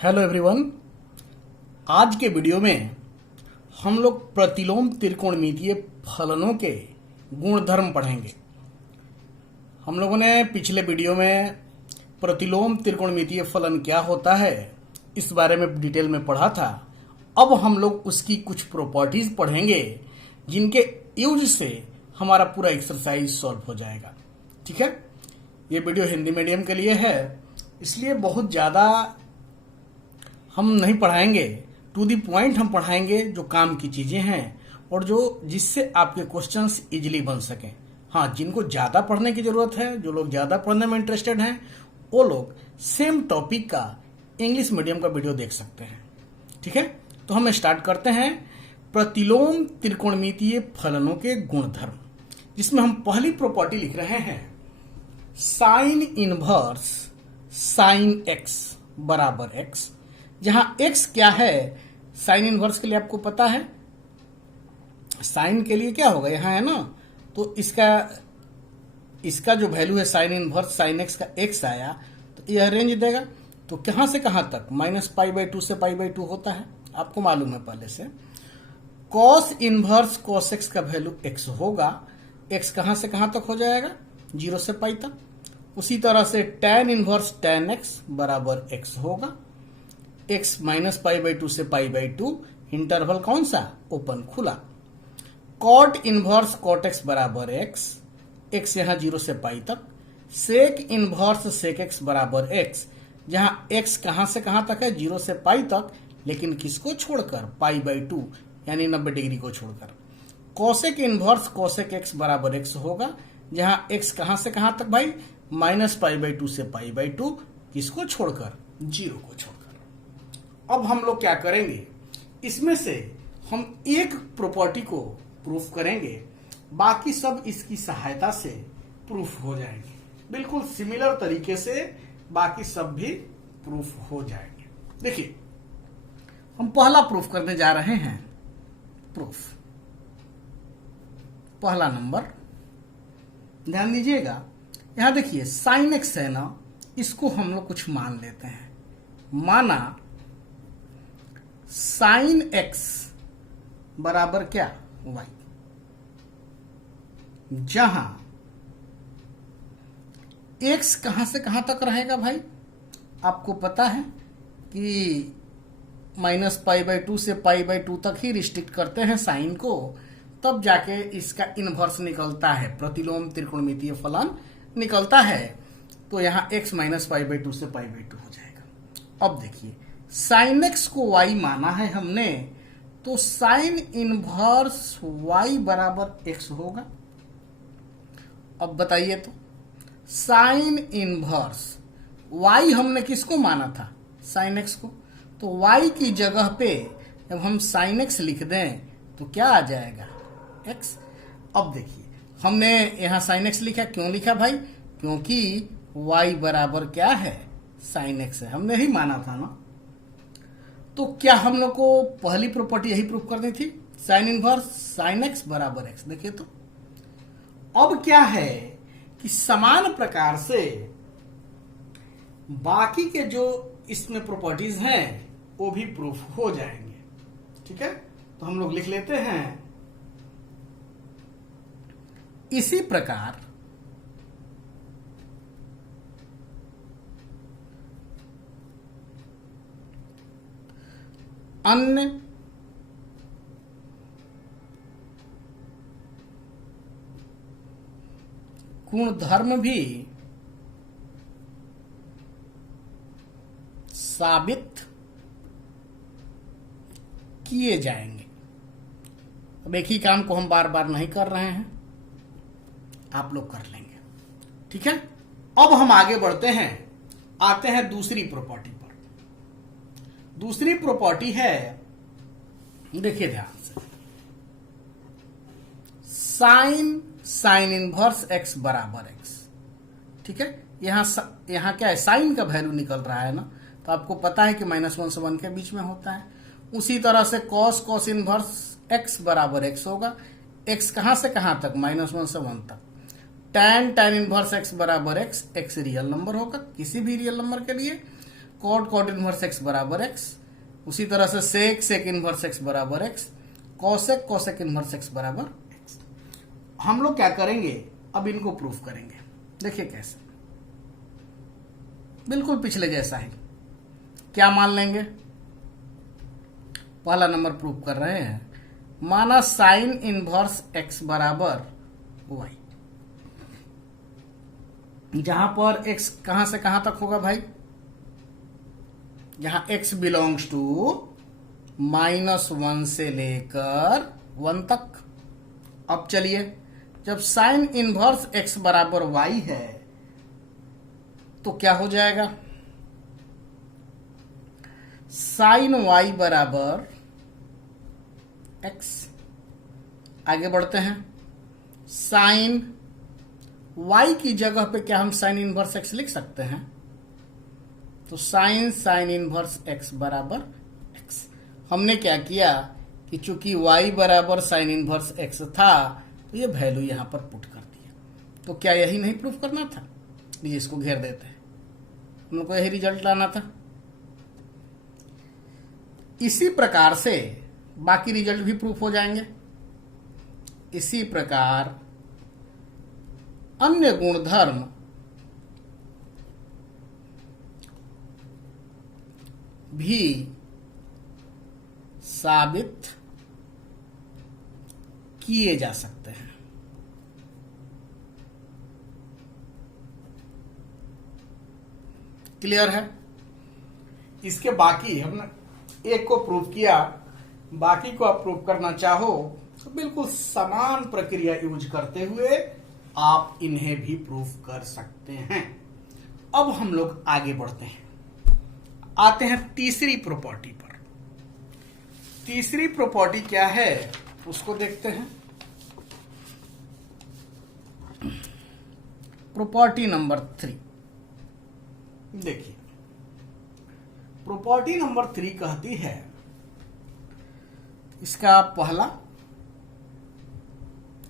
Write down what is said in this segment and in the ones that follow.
Hello everyone. आज के video में हम लोग प्रतिलोम त्रिकोणमितीय फलनों के गुणधर्म पढ़ेंगे। हम लोगों ने पिछले वीडियो में प्रतिलोम त्रिकोणमितीय फलन क्या होता है इस बारे में डिटेल में पढ़ा था। अब हम लोग उसकी कुछ प्रॉपर्टीज पढ़ेंगे जिनके यूज से हमारा पूरा एक्सरसाइज सॉल्व हो जाएगा। ठीक है, ये वीडियो हिंदी मीडियम के लिए है, इसलिए बहुत ज़्यादा हम नहीं पढ़ाएंगे, टू दी पॉइंट हम पढ़ाएंगे जो काम की चीजें हैं और जो जिससे आपके क्वेश्चंस इजीली बन सकें। हाँ, जिनको ज्यादा पढ़ने की जरूरत है, जो लोग ज्यादा पढ़ने में इंटरेस्टेड हैं, वो लोग सेम टॉपिक का इंग्लिश मीडियम का वीडियो देख सकते हैं। ठीक है, तो हम स्टार्ट करते हैं प्रतिलोम त्रिकोणमितीय फलनों के गुणधर्म, जिसमें हम पहली प्रॉपर्टी लिख रहे हैं साइन इनवर्स साइन एक्स बराबर एक्स, जहां x क्या है साइन इनवर्स के लिए आपको पता है। साइन के लिए क्या होगा, यहां है ना, तो इसका जो वैल्यू है साइन इनवर्स साइन एक्स का x आया तो यह रेंज देगा। तो कहां से कहां तक, -π/2 से π/2 होता है, आपको मालूम है पहले से। कॉस इनवर्स कॉस एक्स का वैल्यू x होगा, x कहां से कहां तक हो जाएगा, 0 से π तक। उसी तरह से tan इनवर्स tan x बराबर x होगा, x -π/2 से π/2, इंटरवल कौन सा, ओपन खुला। कॉट इनवर्स कॉट एक्स बराबर x यहां 0 से π तक। सेक इनवर्स सेक एक्स बराबर x, जहां x कहां से कहां तक है, 0 से π तक, लेकिन किसको छोड़कर, π/2 यानी 90 डिग्री को छोड़कर। कोसेक इनवर्स कोसेक x बराबर x होगा, जहां x कहां से कहां तक भाई, -π/2 से π/2, किसको छोड़कर, 0 को छोड़कर। अब हम लोग क्या करेंगे, इसमें से हम एक प्रॉपर्टी को प्रूफ करेंगे, बाकी सब इसकी सहायता से प्रूफ हो जाएंगे। बिल्कुल सिमिलर तरीके से बाकी सब भी प्रूफ हो जाएंगे। देखिए, हम पहला प्रूफ करने जा रहे हैं। प्रूफ पहला नंबर, ध्यान दीजिएगा, यहां देखिए साइन एक्स है ना, इसको हम लोग कुछ मान लेते हैं। माना साइन एक्स बराबर क्या, वाई, जहां एक्स कहां से कहां तक रहेगा भाई, आपको पता है कि -π/2 से π/2 तक ही रिस्ट्रिक्ट करते हैं साइन को, तब जाके इसका इनवर्स निकलता है, प्रतिलोम त्रिकोणमितीय फलन निकलता है। तो यहां x -π/2 से π/2 हो जाएगा। अब देखिए, साइन एक्स को y माना है हमने, तो साइन इनवर्स y बराबर x होगा। अब बताइए तो, साइन इनवर्स y हमने किसको माना था, साइन एक्स को, तो y की जगह पे जब हम साइन एक्स लिख दें तो क्या आ जाएगा, x। अब देखिए, हमने यहां साइन एक्स लिखा, क्यों लिखा भाई, क्योंकि y बराबर क्या है, साइन एक्स है, हमने ही माना था ना। तो क्या हम लोग को पहली प्रॉपर्टी यही प्रूफ करनी थी, साइन इनवर्स साइन एक्स बराबर एक्स। देखिए तो अब क्या है कि समान प्रकार से बाकी के जो इसमें प्रॉपर्टीज हैं वो भी प्रूफ हो जाएंगे। ठीक है, तो हम लोग लिख लेते हैं, इसी प्रकार अन्य गुणधर्म भी साबित किए जाएंगे। अब एक ही काम को हम बार बार नहीं कर रहे हैं, आप लोग कर लेंगे। ठीक है, अब हम आगे बढ़ते हैं, आते हैं दूसरी प्रॉपर्टी पर। दूसरी प्रॉपर्टी है, देखिए ध्यान से, साइन इनवर्स x बराबर x। ठीक है, यहां क्या है, साइन का वैल्यू निकल रहा है ना, तो आपको पता है कि -1 से 1 के बीच में होता है। उसी तरह से कॉस इनवर्स x बराबर x होगा, x कहां से कहां तक, -1 से 1 तक। tan इनवर्स x बराबर x, x रियल नंबर होगा किसी भी रियल नंबर के लिए। कॉट इनवर्स एक्स बराबर एक्स, उसी तरह से सेक इनवर्स एक्स बराबर एक्स, कॉसेक इनवर्स एक्स बराबर एक्स। हम लोग क्या करेंगे, अब इनको प्रूफ करेंगे। देखिए कैसे, बिल्कुल पिछले जैसा ही। क्या मान लेंगे, पहला नंबर प्रूफ कर रहे हैं, माना साइन इनवर्स एक्स बराबर वाई, जहां पर एक्स कहां से कहां तक होगा भाई, जहां एक्स बिलोंग्स टू -1 से लेकर 1 तक। अब चलिए, जब साइन इनवर्स एक्स बराबर वाई है तो क्या हो जाएगा, साइन वाई बराबर एक्स। आगे बढ़ते हैं, साइन वाई की जगह पे क्या हम साइन इनवर्स एक्स लिख सकते हैं, तो साइन इनवर्स एक्स बराबर एक्स। हमने क्या किया कि चूंकि y बराबर साइन इनवर्स एक्स था तो ये वैल्यू यहां पर पुट कर दिया। तो क्या यही नहीं प्रूफ करना था, लीजिए इसको घेर देते हैं, हम लोग को यही रिजल्ट लाना था। इसी प्रकार से बाकी रिजल्ट भी प्रूफ हो जाएंगे। इसी प्रकार अन्य गुणधर्म भी साबित किए जा सकते हैं। क्लियर है। इसके बाकी हमने एक को प्रूव किया, बाकी को आप प्रूव करना चाहो तो बिल्कुल समान प्रक्रिया यूज करते हुए आप इन्हें भी प्रूव कर सकते हैं। अब हम लोग आगे बढ़ते हैं, आते हैं तीसरी प्रॉपर्टी पर। तीसरी प्रॉपर्टी क्या है उसको देखते हैं। प्रॉपर्टी नंबर 3 देखिए, प्रॉपर्टी नंबर 3 कहती है, इसका पहला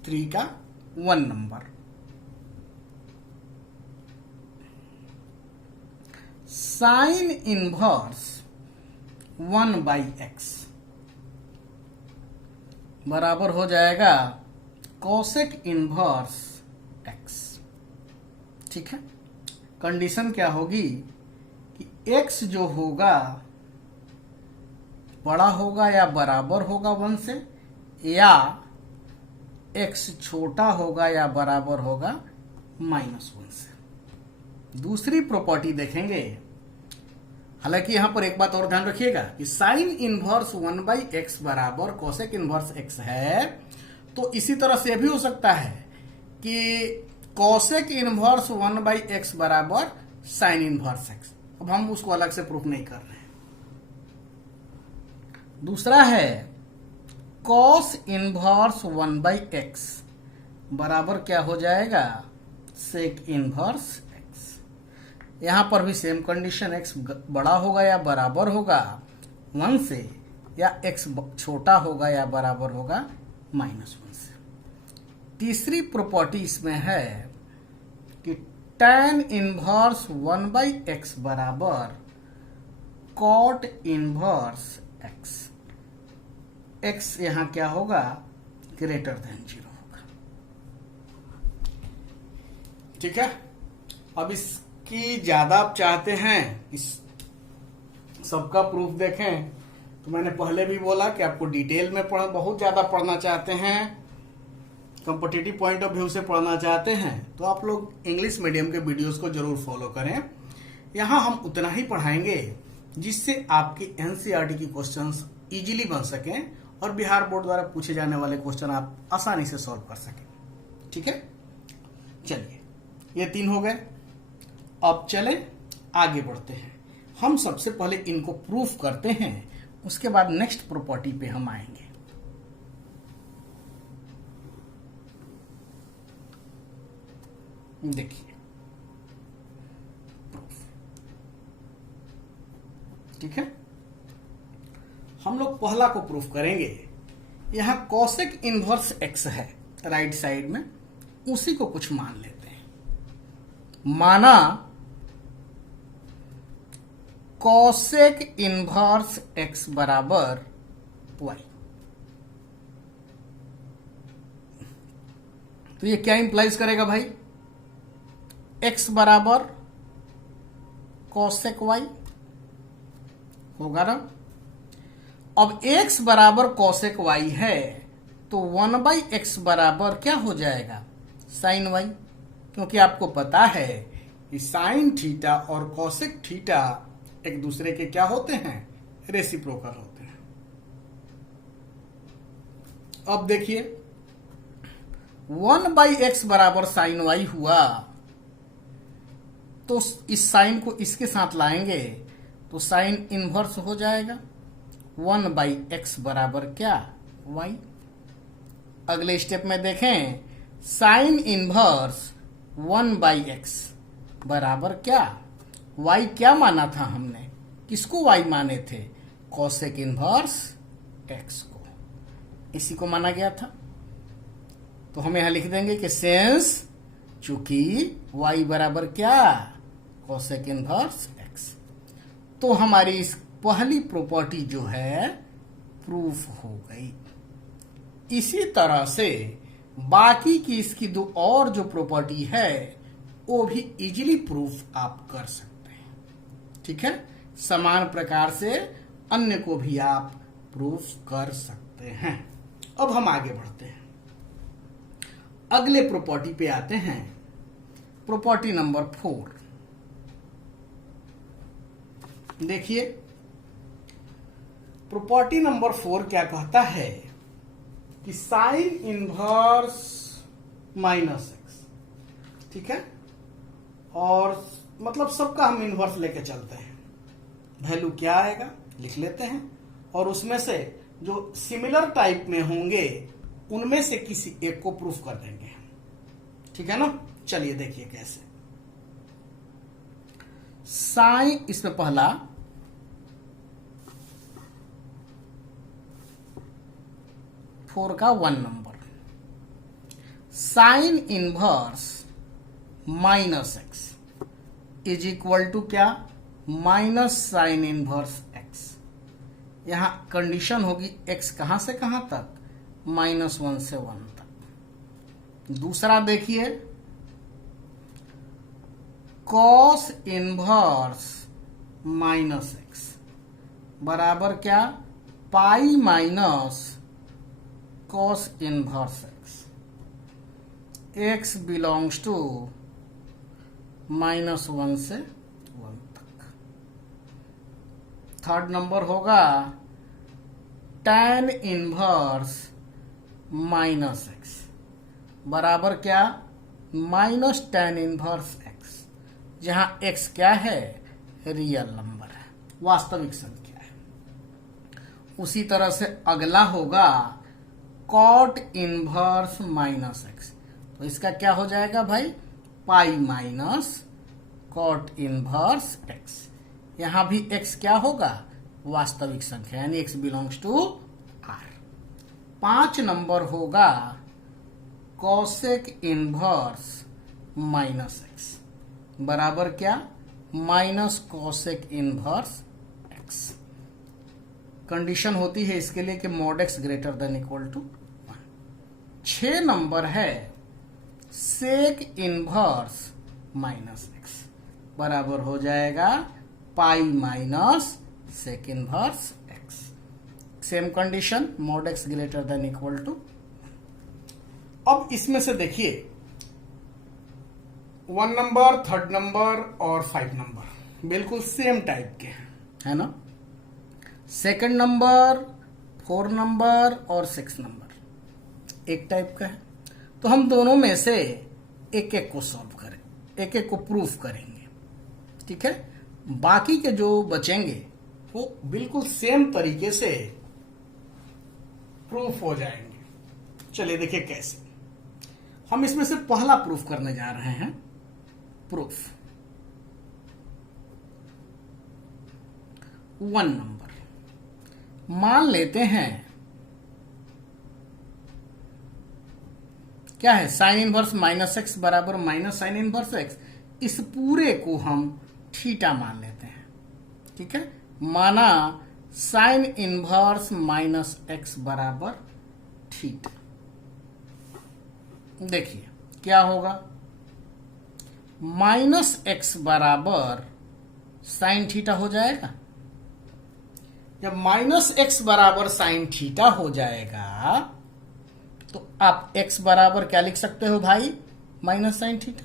3 का 1 नंबर, साइन इनवर्स 1/x बराबर हो जाएगा कोसेक इनवर्स x। ठीक है, कंडीशन क्या होगी कि x जो होगा बड़ा होगा या बराबर होगा 1 से, या x छोटा होगा या बराबर होगा -1 से। दूसरी प्रॉपर्टी देखेंगे, हालांकि यहां पर एक बात और ध्यान रखिएगा कि साइन इनवर्स 1/x बराबर कोसेक इनवर्स x है, तो इसी तरह से भी हो सकता है कि कोसेक इनवर्स 1/x बराबर साइन इनवर्स x। अब हम उसको अलग से प्रूफ नहीं कर रहे हैं। दूसरा है कॉस इनवर्स 1/x बराबर क्या हो जाएगा, सेक इनवर्स x। यहां पर भी सेम कंडीशन, x बड़ा होगा या बराबर होगा 1 से, या x छोटा होगा या बराबर होगा -1 से। तीसरी प्रॉपर्टी इसमें है कि tan इनवर्स 1/x बराबर कॉट इनवर्स x। x यहां क्या होगा, ग्रेटर देन 0 होगा। ठीक है, अब इसकी ज्यादा आप चाहते हैं इस सबका प्रूफ देखें, तो मैंने पहले भी बोला कि आपको डिटेल में बहुत ज्यादा पढ़ना चाहते हैं, कॉम्पिटिटिव पॉइंट ऑफ व्यू से पढ़ना चाहते हैं, तो आप लोग इंग्लिश मीडियम के वीडियोस को जरूर फॉलो करें। यहां हम उतना ही पढ़ाएंगे जिससे आपके एनसीईआरटी की क्वेश्चंस इजीली बन सकें और बिहार बोर्ड द्वारा पूछे जाने वाले क्वेश्चन आप आसानी से सॉल्व कर सकें। ठीक है, चलिए ये 3 हो गए। अब चले आगे बढ़ते हैं। हम सबसे पहले इनको प्रूफ करते हैं, उसके बाद नेक्स्ट प्रॉपर्टी पे हम आएंगे। देखिए प्रूफ, ठीक है, हम लोग पहला को प्रूफ करेंगे। यहां कोसेक इनवर्स x है राइट साइड में, उसी को कुछ मान लेते हैं। माना कॉसेक इनवर्स एक्स बराबर वाई। तो ये क्या इंप्लाइज करेगा भाई? एक्स बराबर कॉसेक वाई होगा ना। अब एक्स बराबर कॉसेक वाई है तो 1/x बराबर क्या हो जाएगा? Sine Y. क्योंकि आपको पता है कि साइन थीटा और कॉसेक थीटा एक दूसरे के क्या होते हैं? रेसिप्रोकल होते हैं। अब देखिए 1/x बराबर साइन वाई हुआ तो इस साइन को इसके साथ लाएंगे तो साइन इनवर्स हो जाएगा। 1/x बराबर क्या? y। अगले स्टेप में देखें, साइन इनवर्स 1/x बराबर क्या? y क्या माना था हमने? किसको y माने थे? कॉसेक इनवर्स x को। इसी को माना गया था। तो हम यहां लिख देंगे कि सिंस चूंकि y बराबर क्या? कॉसेक इनवर्स x, तो हमारी इस पहली प्रॉपर्टी जो है प्रूफ हो गई। इसी तरह से बाकी की इसकी दो और जो प्रॉपर्टी है वो भी इजीली प्रूफ आप कर सकते हैं। ठीक है, समान प्रकार से अन्य को भी आप प्रूफ कर सकते हैं। अब हम आगे बढ़ते हैं, अगले प्रॉपर्टी पे आते हैं। प्रॉपर्टी नंबर 4 देखिए, प्रॉपर्टी नंबर 4 क्या कहता है कि साइन इनवर्स माइनस एक्स। ठीक है, और मतलब सबका हम इनवर्स लेके चलते हैं। वैल्यू क्या आएगा लिख लेते हैं, और उसमें से जो सिमिलर टाइप में होंगे उनमें से किसी एक को प्रूफ कर देंगे। ठीक है ना। चलिए देखिए कैसे। साइन, इसमें पहला फोर का 1 नंबर, sine inverse minus x is equal to क्या? Minus sine inverse x. यहां कंडीशन होगी एक्स कहां से कहां तक? -1 से 1 तक। दूसरा देखिए, कॉस इनवर्स माइनस एक्स बराबर क्या? Pi minus cos inverse X. X belongs to -1 से 1 तक। थर्ड नंबर होगा tan इनवर्स माइनस एक्स बराबर क्या? माइनस tan इनवर्स एक्स, जहां x क्या है? रियल नंबर है, वास्तविक संख्या है। उसी तरह से अगला होगा कॉट इनवर्स माइनस एक्स। तो इसका क्या हो जाएगा भाई? Pi minus cot inverse x. यहां भी x क्या होगा? वास्तविक संख्या, यानी x belongs to r। 5 number होगा कॉसेक इनवर्स माइनस एक्स बराबर क्या? Minus cosec inverse X. Condition होती है इसके लिए कि mod X greater than equal to 1। 6 number है सेक इनवर्स माइनस एक्स बराबर हो जाएगा pi minus sec inverse X. Same condition, mod X greater than equal to. अब इसमें से देखिए 1 नंबर, 3rd नंबर और 5 नंबर बिल्कुल सेम टाइप के हैं, है ना। 2nd नंबर, 4 नंबर और 6 नंबर एक टाइप का है। तो हम दोनों में से एक एक को सॉल्व करें, एक एक को प्रूफ करेंगे। ठीक है, बाकी के जो बचेंगे वो बिल्कुल सेम तरीके से प्रूफ हो जाएंगे। चलिए देखिए कैसे। हम इसमें से पहला प्रूफ करने जा रहे हैं। प्रूफ 1 नंबर, मान लेते हैं क्या है? साइन इनवर्स माइनस एक्स बराबर माइनस साइन इनवर्स एक्स। इस पूरे को हम थीटा मान लेते हैं। ठीक है, माना साइन इनवर्स माइनस एक्स बराबर थीटा। देखिए क्या होगा, माइनस एक्स बराबर साइन थीटा हो जाएगा। जब माइनस एक्स बराबर साइन थीटा हो जाएगा तो आप एक्स बराबर क्या लिख सकते हो भाई, माइनस साइन थीटा।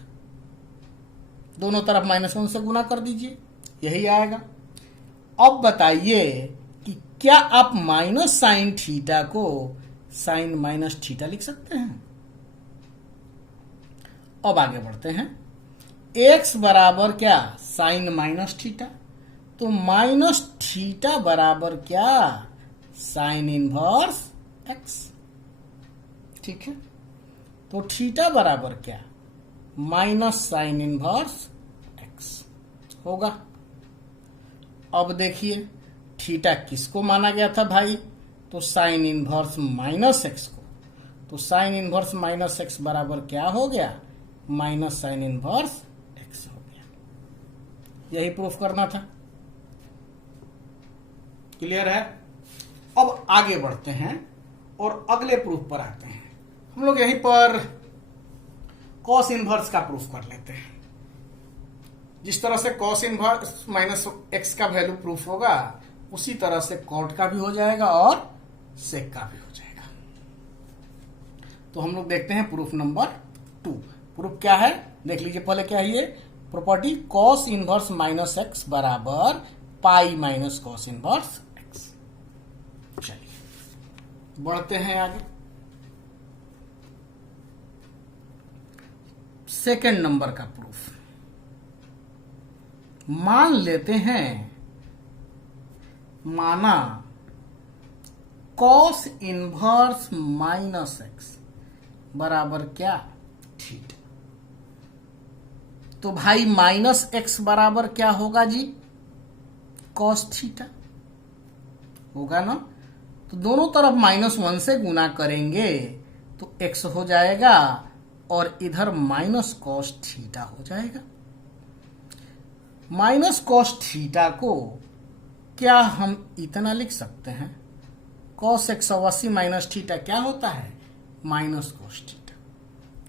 दोनों तरफ -1 से गुना कर दीजिए, यही आएगा। अब बताइए कि क्या आप माइनस साइन थीटा को साइन माइनस थीटा लिख सकते हैं। अब आगे बढ़ते हैं, एक्स बराबर क्या, साइन माइनस थीटा, तो माइनस थीटा बराबर क्या, साइन इनवर्स एक्स। ठीक है, तो थीटा बराबर क्या, माइनस साइन इनवर्स एक्स होगा। अब देखिए थीटा किसको माना गया था भाई, तो साइन इनवर्स माइनस एक्स को, तो साइन इनवर्स माइनस एक्स बराबर क्या हो गया, माइनस साइन इनवर्स एक्स हो गया। यही प्रूफ करना था। क्लियर है। अब आगे बढ़ते हैं और अगले प्रूफ पर आते हैं। हम लोग यहीं पर कॉस इनवर्स का प्रूफ कर लेते हैं। जिस तरह से कॉस इनवर्स माइनस एक्स का वैल्यू प्रूफ होगा, उसी तरह से कॉट का भी हो जाएगा और सेक का भी हो जाएगा। तो हम लोग देखते हैं प्रूफ नंबर 2। प्रूफ क्या है देख लीजिए पहले, क्या है ये property, cos inverse minus x बराबर pi minus cos inverse x. चलिए बढ़ते हैं आगे। सेकेंड नंबर का प्रूफ, मान लेते हैं, माना कॉस इनवर्स माइनस एक्स बराबर क्या, थीटा। तो भाई माइनस एक्स बराबर क्या होगा जी, कॉस थीटा होगा ना। तो दोनों तरफ -1 से गुना करेंगे तो एक्स हो जाएगा और इधर माइनस कॉस थीटा हो जाएगा। माइनस कॉस थीटा को क्या हम इतना लिख सकते हैं, कॉस 180 माइनस थीटा क्या होता है, माइनस कॉस थीटा।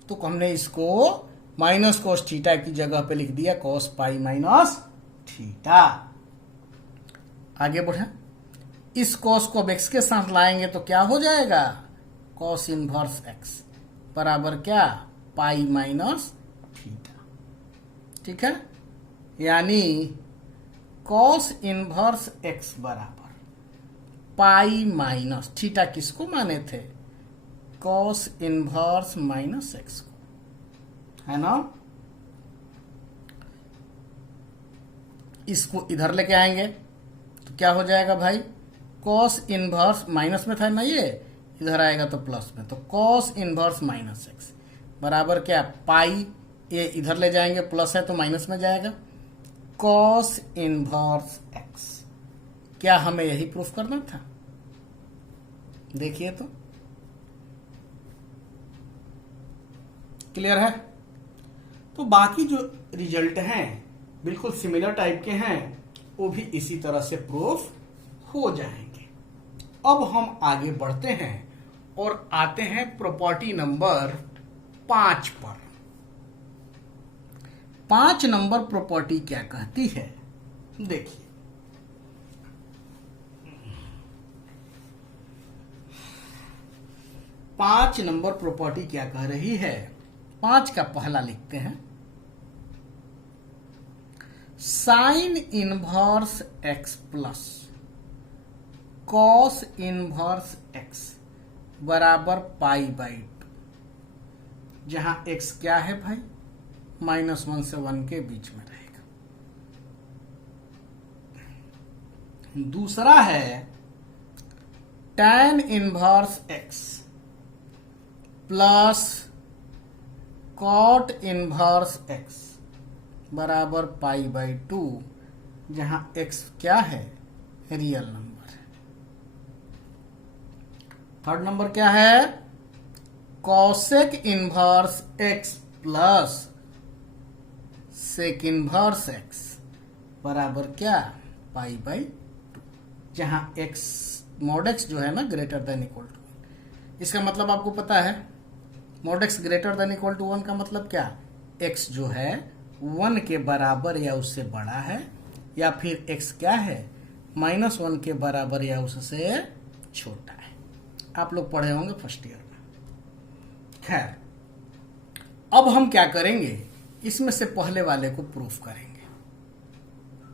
तो हमने इसको माइनस कॉस थीटा की जगह पे लिख दिया कॉस पाई माइनस थीटा। आगे बढ़े, इस कॉस को अब एक्स के साथ लाएंगे तो क्या हो जाएगा, कॉस इनवर्स एक्स बराबर क्या, पाई माइनस थीटा। ठीक है, यानी कॉस इनवर्स एक्स बराबर पाई माइनस थीटा, किसको माने थे, कॉस इनवर्स माइनस एक्स को, है ना। इसको इधर लेके आएंगे तो क्या हो जाएगा भाई, कॉस इनवर्स माइनस में था ना, ये इधर आएगा तो प्लस में, तो कॉस इनवर्स माइनस एक्स बराबर क्या, पाई, ये इधर ले जाएंगे प्लस है तो माइनस में जाएगा, कॉस इनवर्स एक्स। क्या हमें यही प्रूफ करना था, देखिए तो क्लियर है। तो बाकी जो रिजल्ट हैं बिल्कुल सिमिलर टाइप के हैं, वो भी इसी तरह से प्रूफ हो जाएंगे। अब हम आगे बढ़ते हैं और आते हैं प्रॉपर्टी नंबर 5 पर। 5 नंबर प्रॉपर्टी क्या कहती है, देखिए, पांच नंबर प्रॉपर्टी क्या कह रही है, 5 का पहला लिखते हैं, sign inverse X plus cos inverse X बराबर पाई बाई 2, जहां एक्स क्या है भाई, -1 से 1 के बीच में रहेगा। दूसरा है tan inverse X plus cot inverse X बराबर पाई बाई 2, जहां एक्स क्या है, रियल नंबर है। थर्ड नंबर क्या है, cosec inverse X plus sec inverse X बराबर क्या, पाई बाई 2, जहां x मॉड x जो है ना ग्रेटर देन इक्वल टू, इसका मतलब आपको पता है mod x greater than equal to 1 का मतलब क्या, x जो है 1 के बराबर या उससे बड़ा है, या फिर x क्या है -1 के बराबर या उससे छोटा है। आप लोग पढ़े होंगे फर्स्ट ईयर में। खैर, अब हम क्या करेंगे, इसमें से पहले वाले को प्रूफ करेंगे।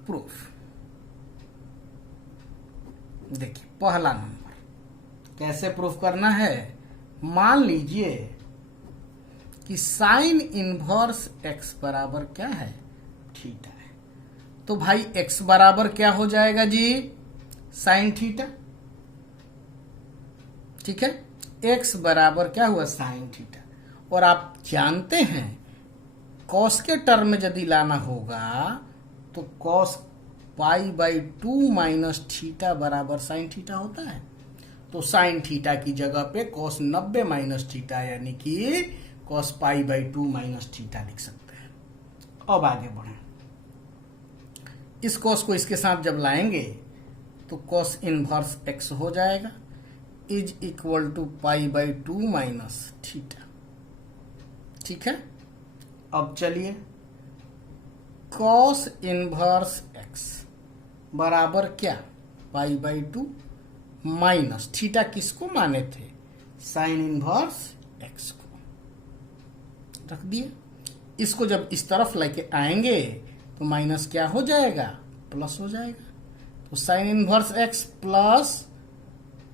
प्रूफ देखिए, पहला नंबर कैसे प्रूफ करना है। मान लीजिए कि साइन इनवर्स x बराबर क्या है, थीटा है। तो भाई x बराबर क्या हो जाएगा जी, साइन थीटा। ठीक है, x बराबर क्या हुआ, साइन थीटा। और आप जानते हैं कॉस के टर्म में यदि लाना होगा तो cos pi by 2 minus theta बराबर साइन थीटा होता है। तो साइन थीटा की जगह पे कॉस 90 माइनस थीटा यानी कि cos pi by 2 minus theta लिख सकते हैं। अब आगे बढ़े, इस कॉस को इसके साथ जब लाएंगे तो कॉस इनवर्स x हो जाएगा is equal to pi by 2 minus theta. ठीक है, अब चलिए कॉस इनवर्स x बराबर क्या, पाई बाई 2 माइनस थीटा किसको माने थे, साइन इनवर्स x को रख दिए। इसको जब इस तरफ लेके आएंगे तो माइनस क्या हो जाएगा, प्लस हो जाएगा। तो sine inverse x plus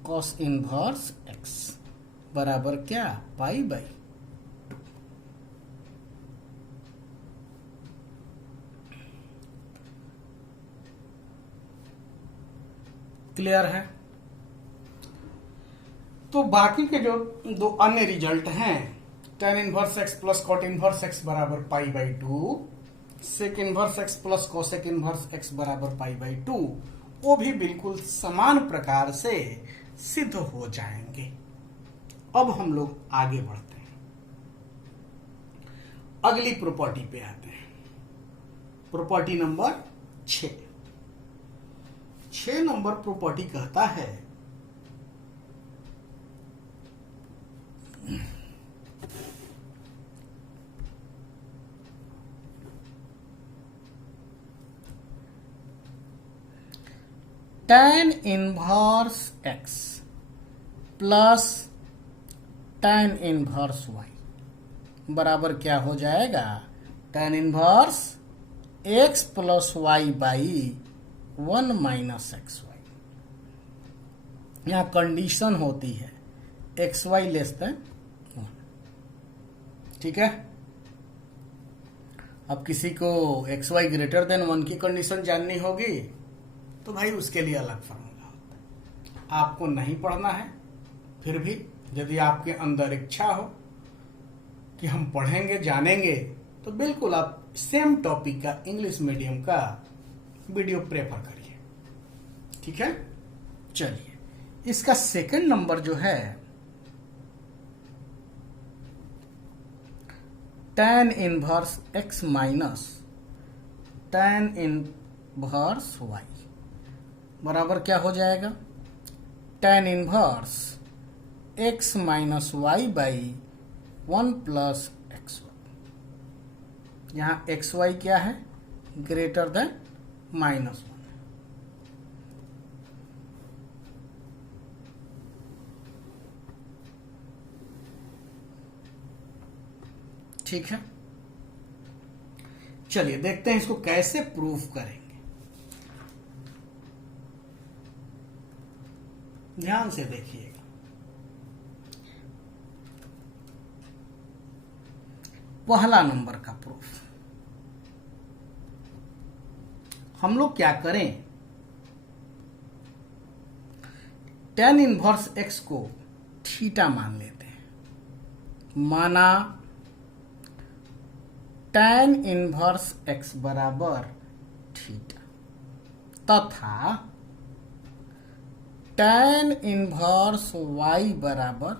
cos inverse x बराबर क्या, पाई बाई 2। क्लियर है। तो बाकी के जो दो अन्य रिजल्ट हैं, tan inverse x plus cot inverse x बराबर pi by 2, sec inverse x plus cosec inverse x बराबर पाई बाई 2, वो भी बिल्कुल समान प्रकार से सिद्ध हो जाएंगे। अब हम लोग आगे बढ़ते हैं, अगली प्रॉपर्टी पे आते हैं। प्रॉपर्टी नंबर 6 नंबर प्रॉपर्टी कहता है tan inverse x plus tan inverse y बराबर क्या हो जाएगा, tan inverse x plus Y by 1 minus X Y. यहां कंडीशन होती है एक्स वाई लेस देन 1। ठीक है, अब किसी को एक्स वाई ग्रेटर देन 1 की कंडीशन जाननी होगी तो भाई उसके लिए अलग फॉर्मूला होता है। आपको नहीं पढ़ना है, फिर भी यदि आपके अंदर इच्छा हो कि हम पढ़ेंगे जानेंगे तो बिल्कुल आप सेम टॉपिक का इंग्लिश मीडियम का वीडियो प्रेफर करिए। ठीक है, चलिए इसका सेकंड नंबर जो है tan inverse x minus tan inverse y बराबर क्या हो जाएगा, tan inverse x minus Y by 1 plus X Y. यहां एक्स वाई क्या है, ग्रेटर देन -1। ठीक है, चलिए देखते हैं इसको कैसे प्रूफ करेंगे। ध्यान से देखिएगा। पहला नंबर का प्रूफ हम लोग क्या करें, tan इनवर्स x को थीटा मान लेते हैं। माना tan इनवर्स x बराबर थीटा तथा tan इनवर्स y बराबर,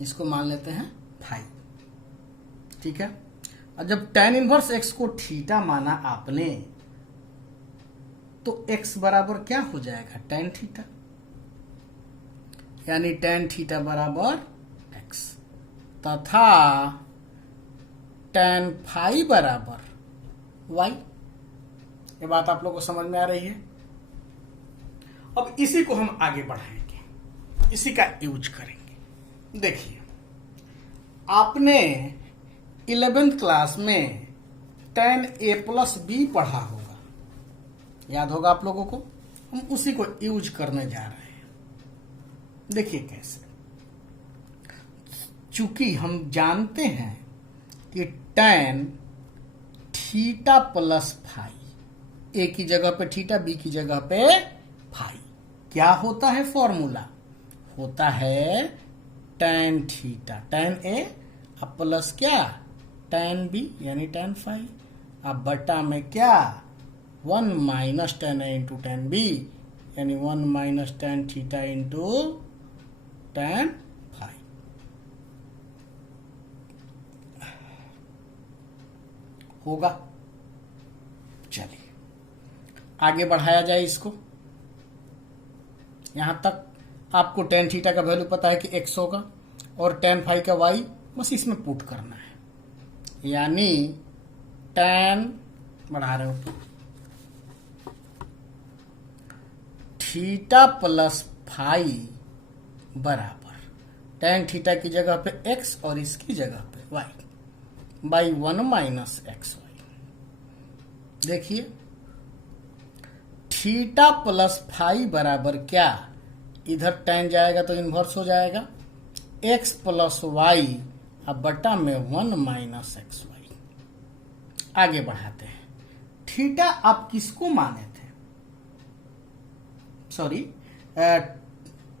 इसको मान लेते हैं 5। ठीक है, और जब tan इनवर्स x को थीटा माना आपने तो x बराबर क्या हो जाएगा, tan थीटा, यानी tan थीटा बराबर x, तथा tan फाई बराबर y। ये बात आप लोगों को समझ में आ रही है। अब इसी को हम आगे बढ़ाएंगे, इसी का यूज करेंगे। देखिए, आपने 11th क्लास में tan a प्लस बी पढ़ा होगा, याद होगा आप लोगों को। हम उसी को यूज करने जा रहे हैं। देखिए कैसे, चूंकि हम जानते हैं कि tan थीटा प्लस फाई, ए की जगह पे थीटा, बी की जगह पे फाई, क्या होता है फॉर्मूला, होता है tan थीटा tan ए अब प्लस क्या tan बी यानी tan फाई, अब बटा में क्या 1 minus tan A into tan B यानी 1 minus tan theta into tan phi. होगा, चलिए आगे बढ़ाया जाए इसको। यहां तक आपको tan थीटा का वैल्यू पता है कि x होगा और tan फाई का y, बस इसमें पुट करना है, यानी tan, बढ़ा रहे हो, थीटा प्लस फाई बराबर tan थीटा की जगह पे x और इसकी जगह पे y by 1 minus X Y. देखिए, थीटा प्लस फाई बराबर क्या, इधर tan जाएगा तो इन्वर्स हो जाएगा x प्लस वाई, अब बटा में 1 माइनस एक्स वाई। आगे बढ़ाते हैं। थीटा आप किसको माने थे, सॉरी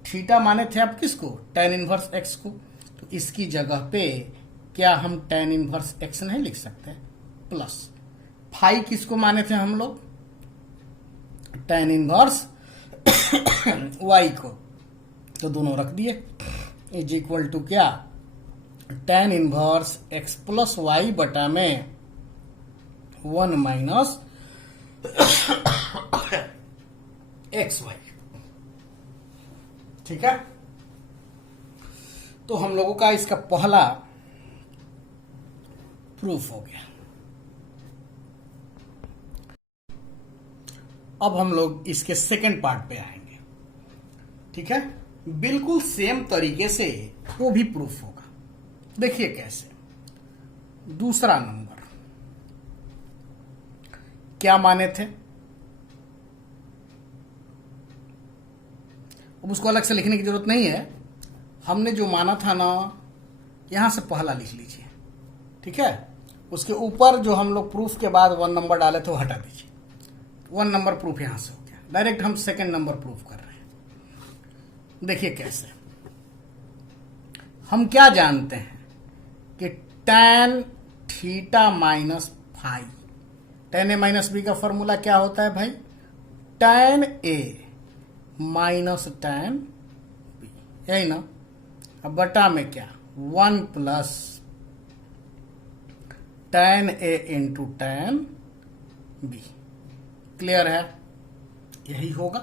थीटा माने थे आप किसको, tan इनवर्स x को, तो इसकी जगह पे क्या हम tan इनवर्स x नहीं लिख सकते, प्लस फाई किसको माने थे हम लोग, tan इनवर्स y को, तो दोनों रख दिए, इज इक्वल टू क्या tan inverse x plus Y बटा में 1 माइनस एक्स वाई। ठीक है, तो हम लोगों का इसका पहला प्रूफ हो गया। अब हम लोग इसके सेकंड पार्ट पे आएंगे। ठीक है, बिल्कुल सेम तरीके से वो भी प्रूफ होगा। देखिए कैसे, दूसरा नंबर क्या माने थे, अब उसको अलग से लिखने की जरूरत नहीं है, हमने जो माना था ना, यहां से पहला लिख लीजिए। ठीक है, उसके ऊपर जो हम लोग प्रूफ के बाद 1 नंबर डाले थे वो हटा दीजिए। 1 नंबर प्रूफ यहां से हो गया, डायरेक्ट हम सेकंड नंबर प्रूफ कर रहे हैं। देखिए कैसे, हम क्या जानते हैं कि tan theta minus phi, tan A minus B का फॉर्मूला क्या होता है भाई, tan A minus tan B, यही ना। अब बटा में क्या 1 plus tan A into tan B. Clear है, यही होगा।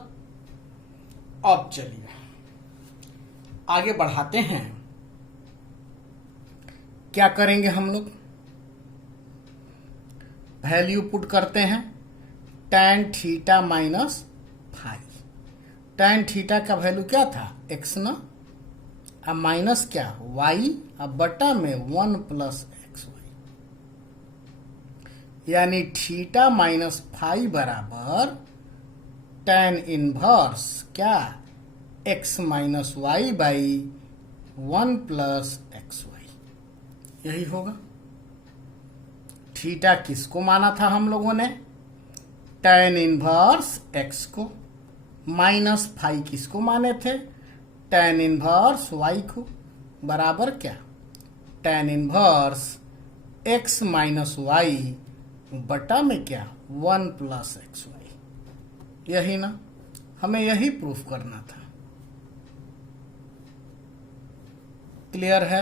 अब चलिए आगे बढ़ाते हैं। क्या करेंगे हम लोग, वैल्यू पुट करते हैं tan theta minus phi. tan theta का वैल्यू क्या था, x ना, अब माइनस क्या y, अब बटा में 1 प्लस एक्स वाई, यानी थीटा माइनस फाई बराबर tan इनवर्स क्या x minus Y by 1 plus X Y, यही होगा। थीटा किसको माना था हम लोगों ने, tan इनवर्स x को, माइनस फाई किसको माने थे, tan इनवर्स y को, बराबर क्या tan inverse x minus Y बटा में क्या 1 प्लस एक्स वाई, यही ना, हमें यही प्रूफ करना था। क्लियर है,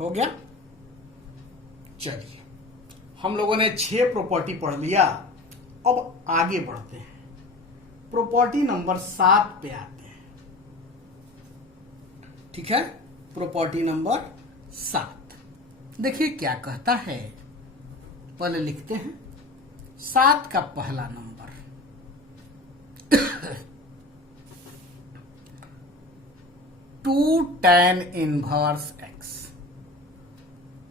हो गया। चलिए, हम लोगों ने 6 प्रॉपर्टी पढ़ लिया अब आगे बढ़ते हैं, प्रॉपर्टी नंबर 7 पे आते हैं। ठीक है, प्रॉपर्टी नंबर 7 देखिए क्या कहता है, पहले लिखते हैं 7 का पहला नंबर 2 tan इनवर्स x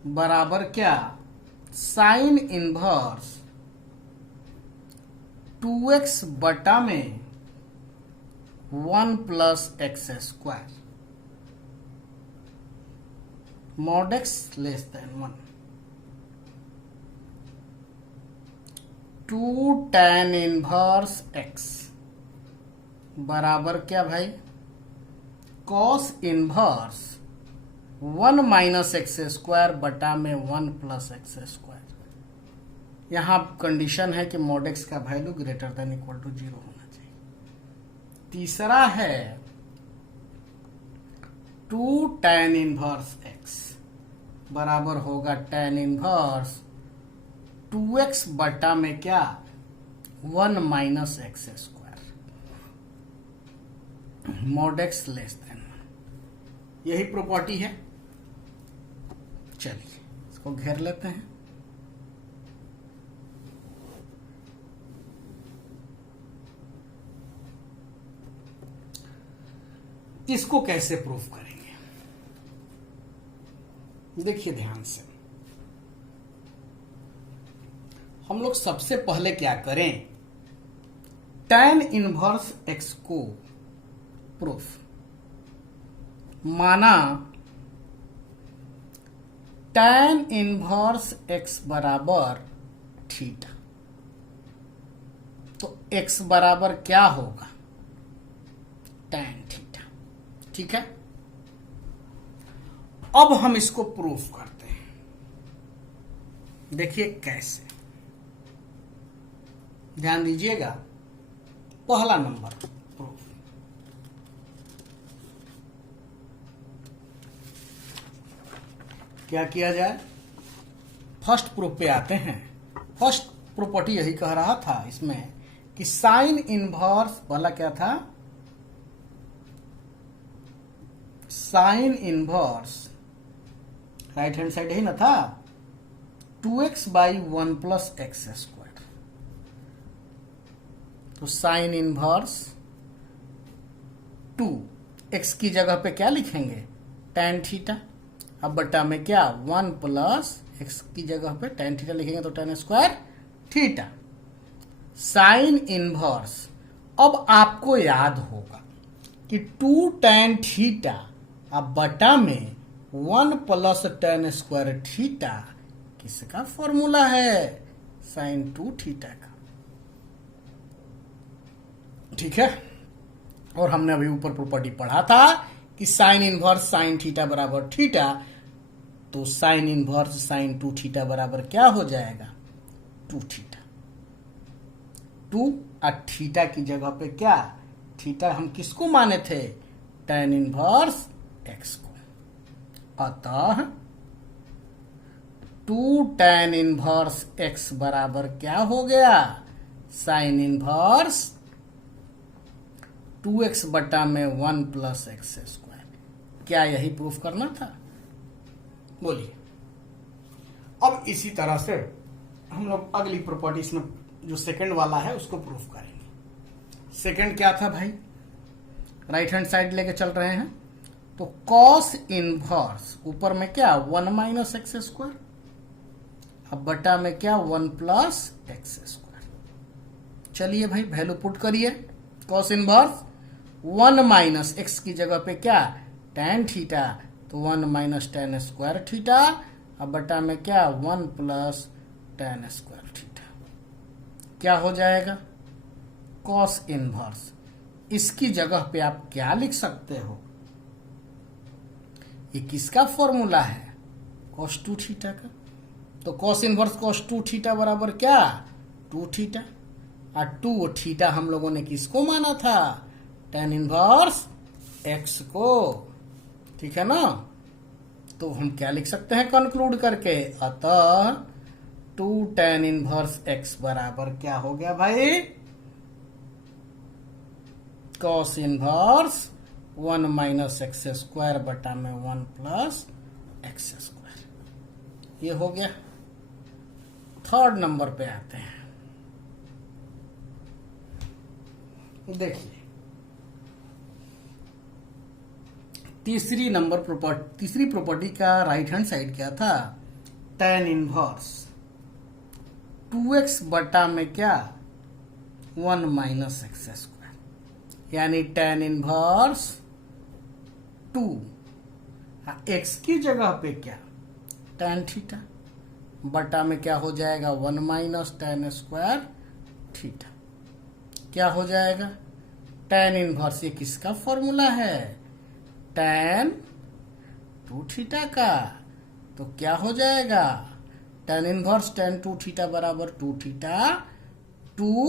बराबर क्या, साइन इनवर्स 2x बटा में 1 plus x square mod x less than 1। 2 tan inverse x बराबर क्या भाई, cos inverse 1 minus X square बटा में 1 प्लस एक्स स्क्वायर। यहां कंडीशन है कि मॉड एक्स का value greater than equal to 0 होना चाहिए। तीसरा है 2 tan इनवर्स x बराबर होगा tan इनवर्स 2x बटा में क्या, 1 minus X square mod x less than 1। यही प्रॉपर्टी है। चलिए इसको घेर लेते हैं। इसको कैसे प्रूफ करेंगे, देखिए ध्यान से। हम लोग सबसे पहले क्या करें, tan इनवर्स x को प्रूफ माना, tan इनवर्स x बराबर थीटा, तो x बराबर क्या होगा, tan थीटा। ठीक है, अब हम इसको प्रूफ करते हैं। देखिए कैसे, ध्यान दीजिएगा। पहला नंबर प्रूफ, क्या किया जाए, फर्स्ट प्रूफ पे आते हैं। फर्स्ट प्रॉपर्टी यही कह रहा था इसमें कि साइन इनवर्स वाला क्या था, sine inverse right hand side ही ना था, 2x by 1 plus x square. तो साइन इनवर्स 2 x की जगह पे क्या लिखेंगे, tan थीटा, अब बटा में क्या 1 प्लस एक्स की जगह पे tan थीटा लिखेंगे तो tan square theta. Sine inverse, अब आपको याद होगा कि 2 tan थीटा अब बटा में 1 प्लस tan स्क्वायर थीटा किसका फॉर्मूला है, साइन 2 थीटा का। ठीक है, और हमने अभी ऊपर प्रॉपर्टी पढ़ा था कि साइन इनवर्स साइन थीटा बराबर थीटा, तो साइन इनवर्स साइन 2 थीटा बराबर क्या हो जाएगा, 2 थीटा। 2 और थीटा की जगह पे क्या, थीटा हम किसको माने थे, tan इनवर्स x को। अतः 2 tan इनवर्स x बराबर क्या हो गया, साइन इनवर्स 2x बटा में 1 प्लस एक्स स्क्वायर। क्या यही प्रूफ करना था, बोलिए। अब इसी तरह से हम लोग अगली प्रॉपर्टी इसमें जो सेकंड वाला है उसको प्रूफ करेंगे। सेकंड क्या था भाई, राइट हैंड साइड लेके चल रहे हैं, तो कॉस इनवर्स ऊपर में क्या 1 माइनस एक्स स्क्वायर, अब बटा में क्या 1 प्लस एक्स स्क्वायर। चलिए भाई वैल्यू पुट करिए, कॉस इनवर्स 1 माइनस एक्स की जगह पे क्या tan थीटा, तो 1 माइनस tan स्क्वायर थीटा, अब बटा में क्या 1 प्लस tan स्क्वायर थीटा। क्या हो जाएगा, कॉस इनवर्स। इसकी जगह पे आप क्या लिख सकते हो, ये किसका फॉर्मूला है, cos 2 थीटा का। तो cos इनवर्स cos 2 थीटा बराबर क्या, 2 थीटा, और 2 थीटा हम लोगों ने किसको माना था, tan इनवर्स x को। ठीक है ना, तो हम क्या लिख सकते हैं कंक्लूड करके, अतः 2 tan इनवर्स x बराबर क्या हो गया भाई? cos inverse 1 minus X square बटा में 1 प्लस एक्स स्क्वायर। ये हो गया। थर्ड नंबर पे आते हैं। देखिए तीसरी प्रॉपर्टी का राइट हैंड साइड क्या था? tan इनवर्स 2x बटा में क्या? 1 माइनस एक्स स्क्वायर, यानी tan इनवर्स 2 x की जगह पे क्या? tan थीटा बटा में क्या हो जाएगा? 1 माइनस tan स्क्वायर थीटा। क्या हो जाएगा? tan इनवर्स, ये किसका फॉर्मूला है? tan 2 थीटा का। तो क्या हो जाएगा? tan इनवर्स tan 2 थीटा बराबर 2 थीटा 2।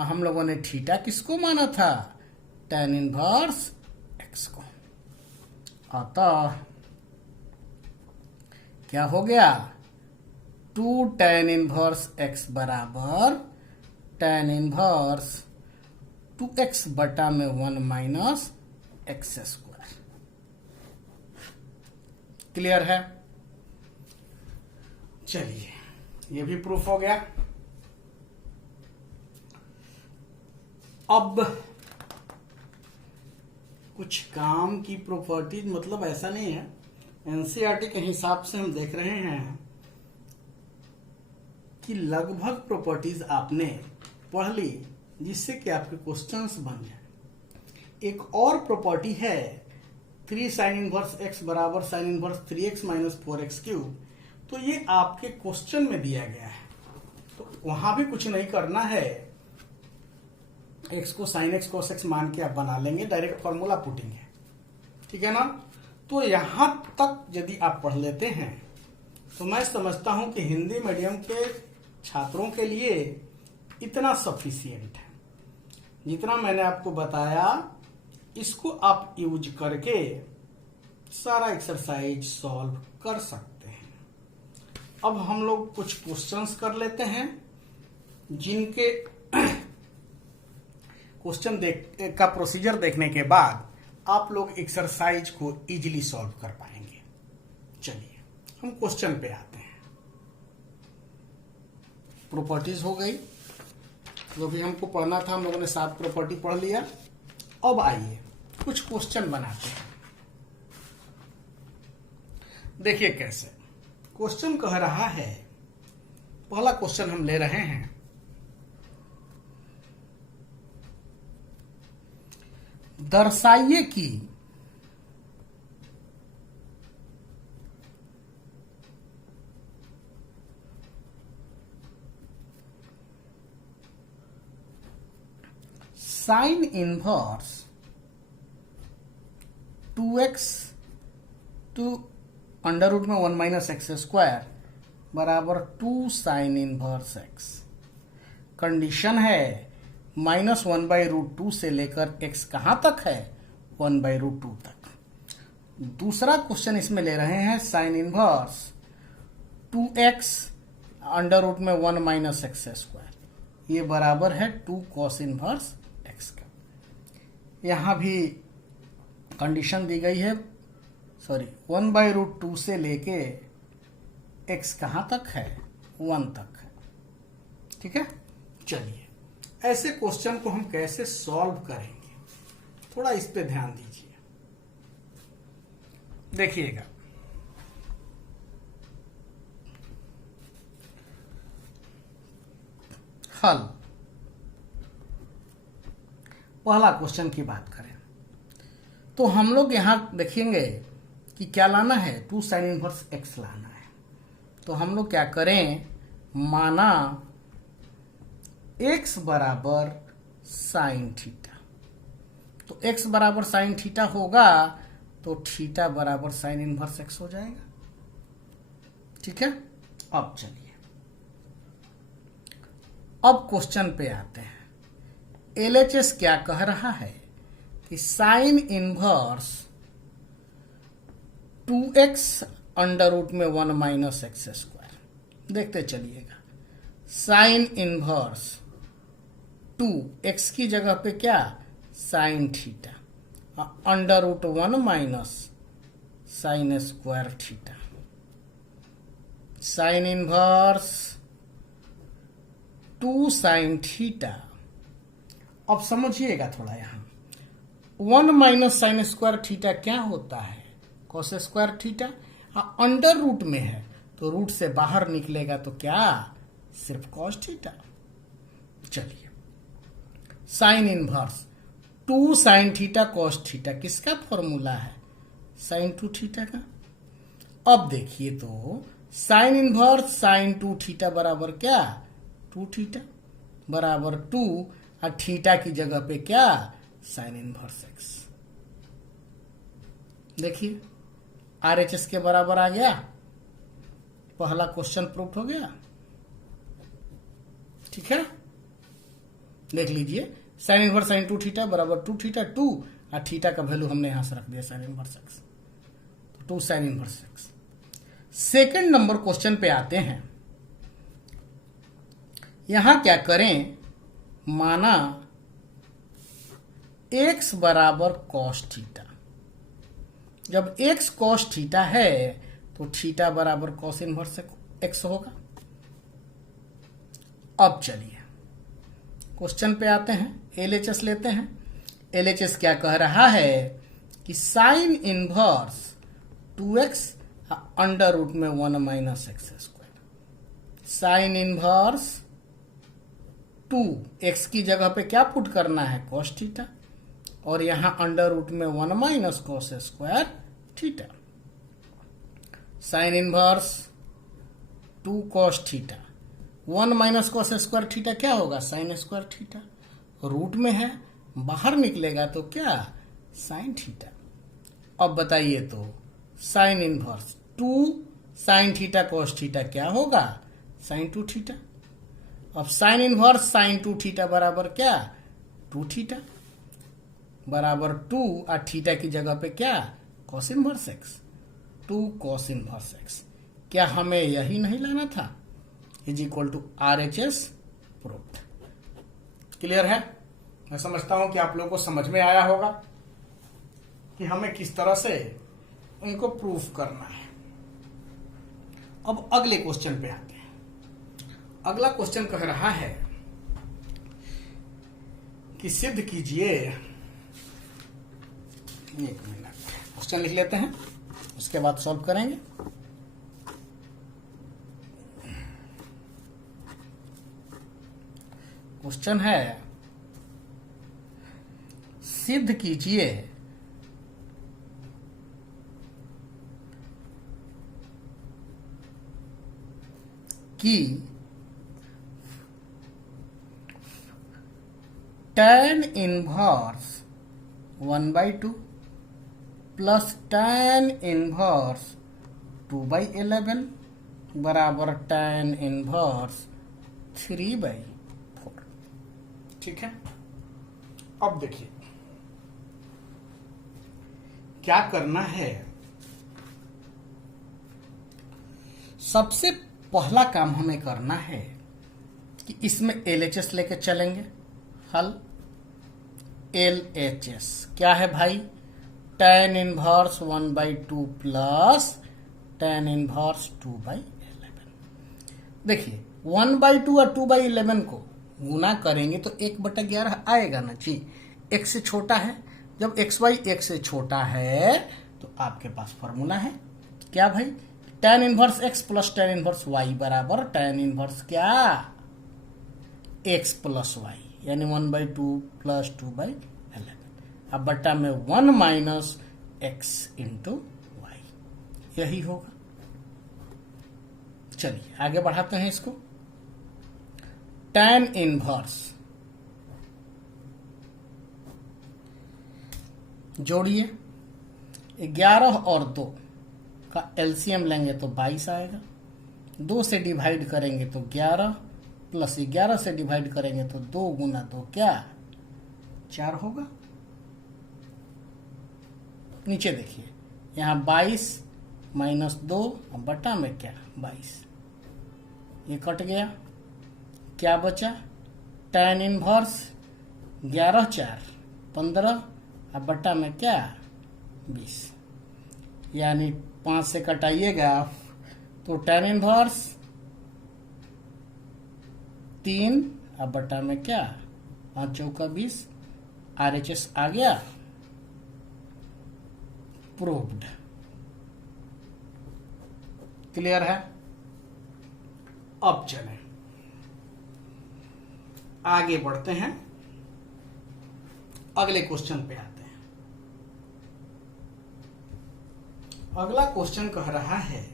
हम लोगों ने थीटा किसको माना था? tan इनवर्स x को। अतः क्या हो गया? 2 tan इनवर्स x बराबर tan इनवर्स 2x बटा में 1 माइनस एक्स स्क्वायर। क्लियर है? चलिए ये भी प्रूफ हो गया। अब कुछ काम की प्रॉपर्टीज, मतलब ऐसा नहीं है, एनसीईआरटी के हिसाब से हम देख रहे हैं कि लगभग प्रॉपर्टीज आपने पढ़ ली जिससे कि आपके क्वेश्चंस बन जाए। एक और प्रॉपर्टी है 3 साइन इनवर्स x बराबर sine inverse 3x minus 4x cube. तो ये आपके क्वेश्चन में दिया गया है, तो वहां भी कुछ नहीं करना है। x को साइन x cos x मान के आप बना लेंगे, डायरेक्ट फॉर्मूला पुटिंग है, ठीक है ना। तो यहां तक यदि आप पढ़ लेते हैं तो मैं समझता हूं कि हिंदी मीडियम के छात्रों के लिए इतना सफिशियंट है। जितना मैंने आपको बताया इसको आप यूज करके सारा एक्सरसाइज सॉल्व कर सकते हैं। अब हम लोग कुछ क्वेश्चंस कर लेते हैं जिनके क्वेश्चन का प्रोसीजर देखने के बाद आप लोग एक्सरसाइज को इजीली सॉल्व कर पाएंगे। चलिए हम क्वेश्चन पे आते हैं। प्रॉपर्टीज हो गई, जो भी हमको पढ़ना था हम लोगों ने 7 प्रॉपर्टी पढ़ लिया। अब आइए कुछ क्वेश्चन बनाते हैं। देखिए कैसे क्वेश्चन कह रहा है। पहला क्वेश्चन हम ले रहे हैं, दर्शाइए कि sine inverse 2x to under root में 1 माइनस एक्स स्क्वायर बराबर 2 साइन इनवर्स x। कंडीशन है -1/√2 से लेकर x कहां तक है? 1/√2 तक। दूसरा क्वेश्चन इसमें ले रहे हैं sign inverse 2x under root में 1 माइनस एक्स स्क्वायर, ये बराबर है 2 कॉस इनवर्स x का। यहां भी कंडीशन दी गई है, 1/√2 से लेके x कहां तक है? 1 तक है, ठीक है। चलिए ऐसे क्वेश्चन को हम कैसे सॉल्व करेंगे, थोड़ा इस पे ध्यान दीजिए। देखिएगा हल। पहला क्वेश्चन की बात करें तो हम लोग यहां देखेंगे कि क्या लाना है? 2 साइन इनवर्स x लाना है। तो हम लोग क्या करें? माना x बराबर साइन थीटा, तो x बराबर साइन थीटा होगा तो थीटा बराबर साइन इनवर्स x हो जाएगा, ठीक है। अब चलिए अब क्वेश्चन पे आते हैं। LHS क्या कह रहा है कि sine inverse 2x under root में 1 माइनस एक्स स्क्वायर देखते चलिएगा। साइन इनवर्स 2 एक्स की जगह पे क्या, sine theta, under root 1 minus sine square theta. Sine inverse 2 sine theta. अब समझिएगा थोड़ा, यहां 1 माइनस साइन स्क्वायर थीटा क्या होता है, cos square theta. Under root में है तो रूट से बाहर निकलेगा तो क्या, सिर्फ कॉस थीटा। चलिए, sign inverse 2 sine theta cos theta किसका फॉर्मूला है, साइन 2 थीटा का। अब देखिए तो साइन इनवर्स साइन 2 थीटा बराबर क्या, 2 थीटा बराबर 2 और थीटा की जगह पे क्या, साइन इनवर्स एक्स। देखिए आरएचएस के बराबर आ गया, पहला क्वेश्चन प्रूफ हो गया। ठीक है, देख लीजिए साइन इनवर्स साइन 2 थीटा बराबर 2 थीटा 2 और थीटा का वैल्यू हमने यहां से रख दिया साइन इनवर्स एक्स, तो 2 sign inverse x. Second number question पे आते हैं। यहां क्या करें, माना x बराबर कॉस थीटा। जब x कॉस थीटा है तो थीटा बराबर कॉस इनवर्स एक्स होगा। अब चलिए क्वेश्चन पे आते हैं, एलएचएस लेते हैं। एलएचएस क्या कह रहा है कि sine inverse 2x under root में 1 minus X square. Sign inverse 2 x की जगह पे क्या पुट करना है, कॉस थीटा, और यहां अंडर रूट में 1 minus cos square theta. Sine inverse 2 cos theta 1 minus cos square theta क्या होगा, साइन स्क्वायर थीटा। रूट में है, बाहर निकलेगा तो क्या, साइन थीटा। अब बताइए तो sine inverse 2 sine theta cos theta क्या होगा, साइन 2 थीटा। अब साइन इनवर्स साइन 2 थीटा बराबर क्या, 2 थीटा बराबर 2 और थीटा की जगह पे क्या, cos inverse x, 2 cos inverse x. क्या हमें यही नहीं लाना था, is equal to RHS proof. Clear है। मैं समझता हूं कि आप लोगों को समझ में आया होगा कि हमें किस तरह से उनको प्रूफ करना है। अब अगले क्वेश्चन पे आते हैं। अगला क्वेश्चन कह रहा है कि सिद्ध कीजिए, एक मिनट क्वेश्चन लिख लेते हैं, उसके बाद सॉल्व करेंगे। क्वेश्चन है, सिद्ध कीजिए कि tan inverse 1/2 plus tan inverse 2/11 बराबर tan इनवर्स 3/4। ठीक है। अब देखिए क्या करना है। सबसे पहला काम हमें करना है कि इसमें एलएचएस लेके चलेंगे। हल एलएचएस क्या है भाई, tan inverse 1/2 plus tan inverse 2/11। देखिए 1/2 और 2/11 को गुना करेंगे तो 1/11 आएगा ना जी। x से छोटा है, जब xy 1 से छोटा है तो आपके पास फॉर्मूला है क्या भाई, tan inverse x plus tan inverse y बराबर tan इनवर्स क्या, x प्लस y, यानी 1/2 प्लस 2/11। अब बट्टा में 1 माइनस x इंटू वाई, यही होगा। चलिए आगे बढ़ाते हैं इसको। tan इनवर्स जोड़िए, 11 और 2 का एलसीएम लेंगे तो 22 आएगा। 2 से डिवाइड करेंगे तो 11 प्लस 11 से डिवाइड करेंगे तो 2 गुना 2 क्या, 4 होगा। नीचे देखिए यहाँ 22 माइनस 2 और बटा में क्या 22। ये कट गया, क्या बचा? tan इनवर्स 11 4 15 अब बट्टा में क्या 20, यानी 5 से कटाइएगा तो tan इनवर्स 3 अब बट्टा में क्या 5 चौका 20, RHS आ गया, प्रूव्ड। क्लियर है? अब चलें आगे बढ़ते हैं, अगले क्वेश्चन पे आते हैं। अगला क्वेश्चन कह रहा है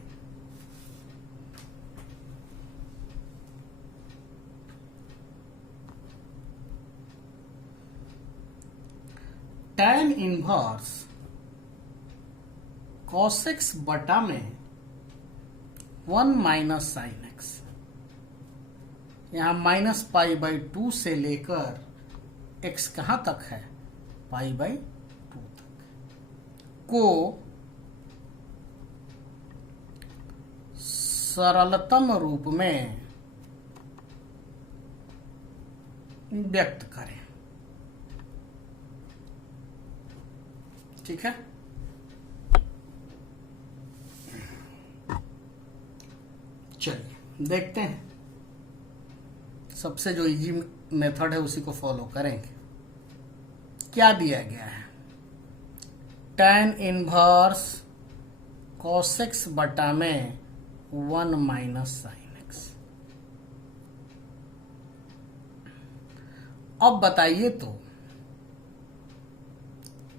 tan इनवर्स cos x बटा में 1 माइनस साइन एक्स, यहां -π/2 से लेकर x कहां तक है π/2 तक, को सरलतम रूप में व्यक्त करें। ठीक है, चलिए देखते हैं। सबसे जो इजी मेथड है उसी को फॉलो करेंगे। क्या दिया गया है? tan इनवर्स cos x बटा में 1 माइनस साइन एक्स। अब बताइए तो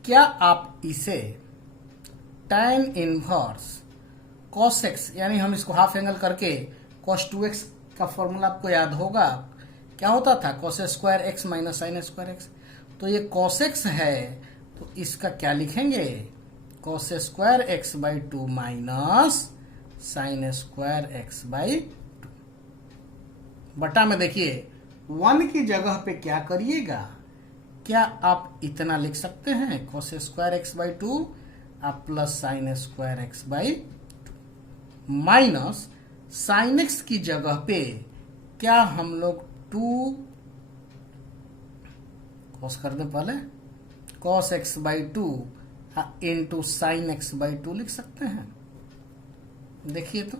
क्या आप इसे tan इनवर्स cos x, यानी हम इसको हाफ एंगल करके cos 2x का फॉर्मूला आपको याद होगा, क्या होता था cos square x minus sine square x. तो ये cos x है तो इसका क्या लिखेंगे cos square x by 2 minus sine square x by 2। बटा में देखिए 1 की जगह पे क्या करिएगा, क्या आप इतना लिख सकते हैं cos स्क्वायर एक्स बाई 2 आप plus sine square x by 2 minus sine x की जगह पे क्या हम लोग 2 cos कर दे पहले cos x by 2 into sine x by 2 लिख सकते हैं। देखिए तो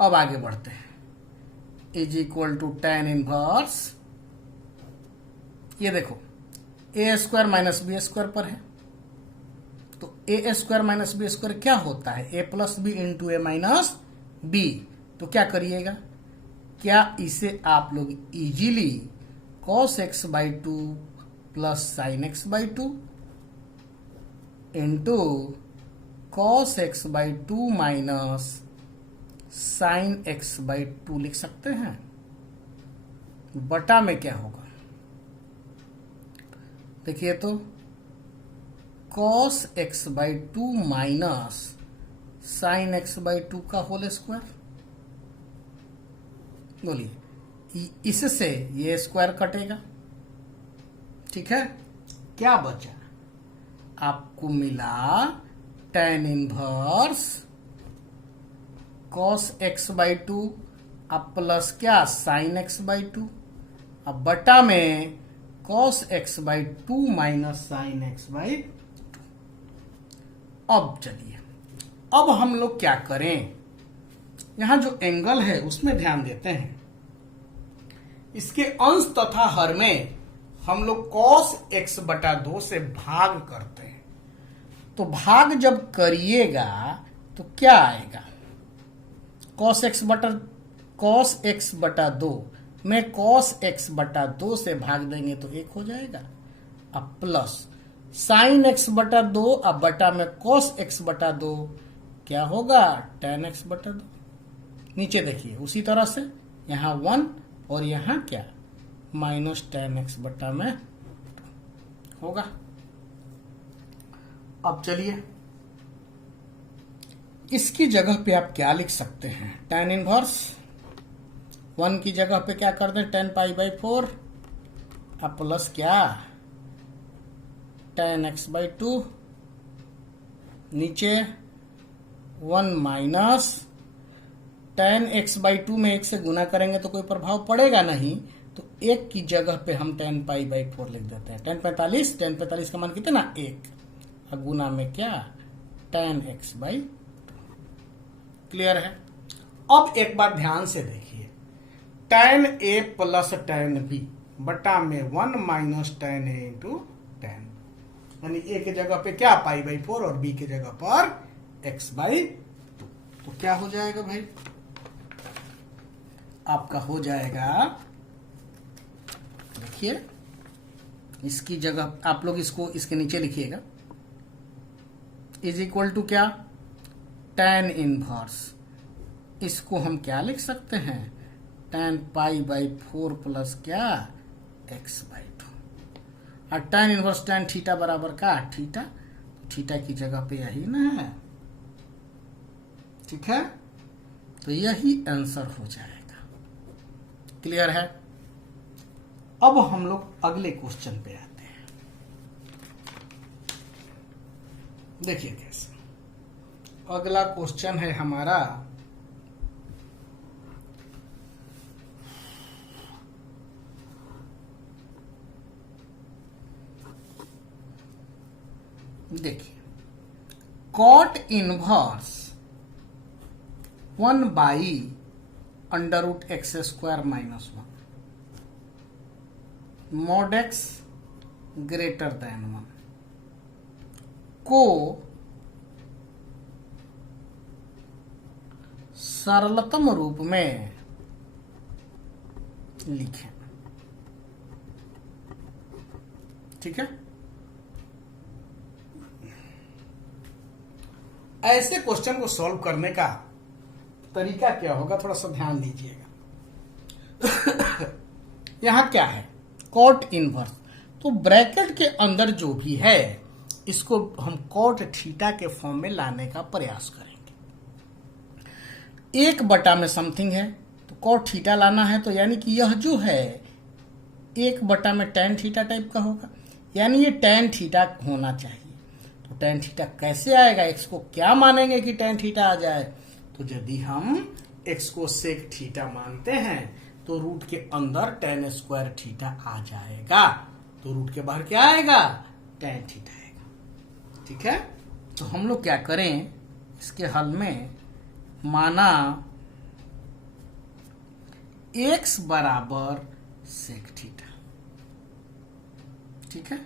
अब आगे बढ़ते हैं। Is equal to tan inverse, ये देखो a square minus b square पर है तो a square minus b square क्या होता है a plus b into a minus b. तो क्या करिएगा, क्या इसे आप लोग easily cos x by 2 plus sine x by 2 into cos x by 2 minus sine x by 2 लिख सकते हैं। बटा में क्या होगा देखिए तो cos x by 2 minus sine x by 2 का होल स्क्वायर। बोलिए इससे ये स्क्वायर कटेगा। ठीक है, क्या बचा आपको मिला tan inverse cos x by 2 अब प्लस क्या साइन एक्स बाई 2 अब बटा में cos x by 2 minus sine x by 2। अब चलिए अब हम लोग क्या करें, यहां जो एंगल है उसमें ध्यान देते हैं। इसके अंश तथा हर में हम लोग cos x बटा 2 से भाग करते हैं। तो भाग जब करिएगा तो क्या आएगा cos x बटा 2 में cos x बटा 2 से भाग देंगे तो 1 हो जाएगा। अब प्लस साइन x बटा 2 अब बटा में cos x बटा 2 क्या होगा tan x बटा 2। नीचे देखिए उसी तरह से यहां 1 और यहां क्या माइनस tan x बटा में 2 होगा। अब चलिए इसकी जगह पे आप क्या लिख सकते हैं, tan इनवर्स 1 की जगह पे क्या कर दें tan पाई बाई 4 अब प्लस क्या tan x बाई 2 नीचे 1 माइनस tan x/2 में 1 से गुना करेंगे तो कोई प्रभाव पड़ेगा नहीं, तो 1 की जगह पे हम tan π/4 लिख देते हैं। tan 45 का मान कितना 1, और गुना में क्या tan x/2। क्लियर है। अब एक बात ध्यान से देखिए, tan a plus tan b बटा में 1 minus tan a into tan, यानी a की जगह पे क्या π/4 और b की जगह पर x/2। तो क्या हो जाएगा भाई, आपका हो जाएगा, देखिए इसकी जगह आप लोग इसको इसके नीचे लिखिएगा, इज इक्वल टू क्या tan इनवर्स, इसको हम क्या लिख सकते हैं tan π/4 प्लस क्या x/2, और tan इनवर्स tan थीटा बराबर का थीटा, थीटा की जगह पे यही ना है। ठीक है, तो यही आंसर हो जाएगा। क्लियर है। अब हम लोग अगले क्वेश्चन पे आते हैं। देखिए कैसे, अगला क्वेश्चन है हमारा देखिए, cot inverse 1/√x² minus 1 mod x greater then 1 को सरलतम रूप में लिखें। ठीक है, ऐसे क्वेश्चन को सॉल्व करने का तरीका क्या होगा, थोड़ा सा ध्यान दीजिएगा। यहां क्या है, कॉट इनवर्स, तो ब्रैकेट के अंदर जो भी है इसको हम कॉट थीटा के फॉर्म में लाने का प्रयास करेंगे। 1 में समथिंग है तो कॉट थीटा लाना है, तो यानी कि यह जो है 1 में tan थीटा टाइप का होगा, यानी ये tan थीटा होना चाहिए। तो tan थीटा कैसे आएगा, x को क्या मानेंगे कि tan थीटा आ जाए, तो यदि हम x को सेक थीटा मानते हैं तो रूट के अंदर tan स्क्वायर थीटा आ जाएगा, तो रूट के बाहर क्या आएगा tan थीटा आएगा। ठीक है, तो हम लोग क्या करें, इसके हल में माना x बराबर सेक थीटा। ठीक है,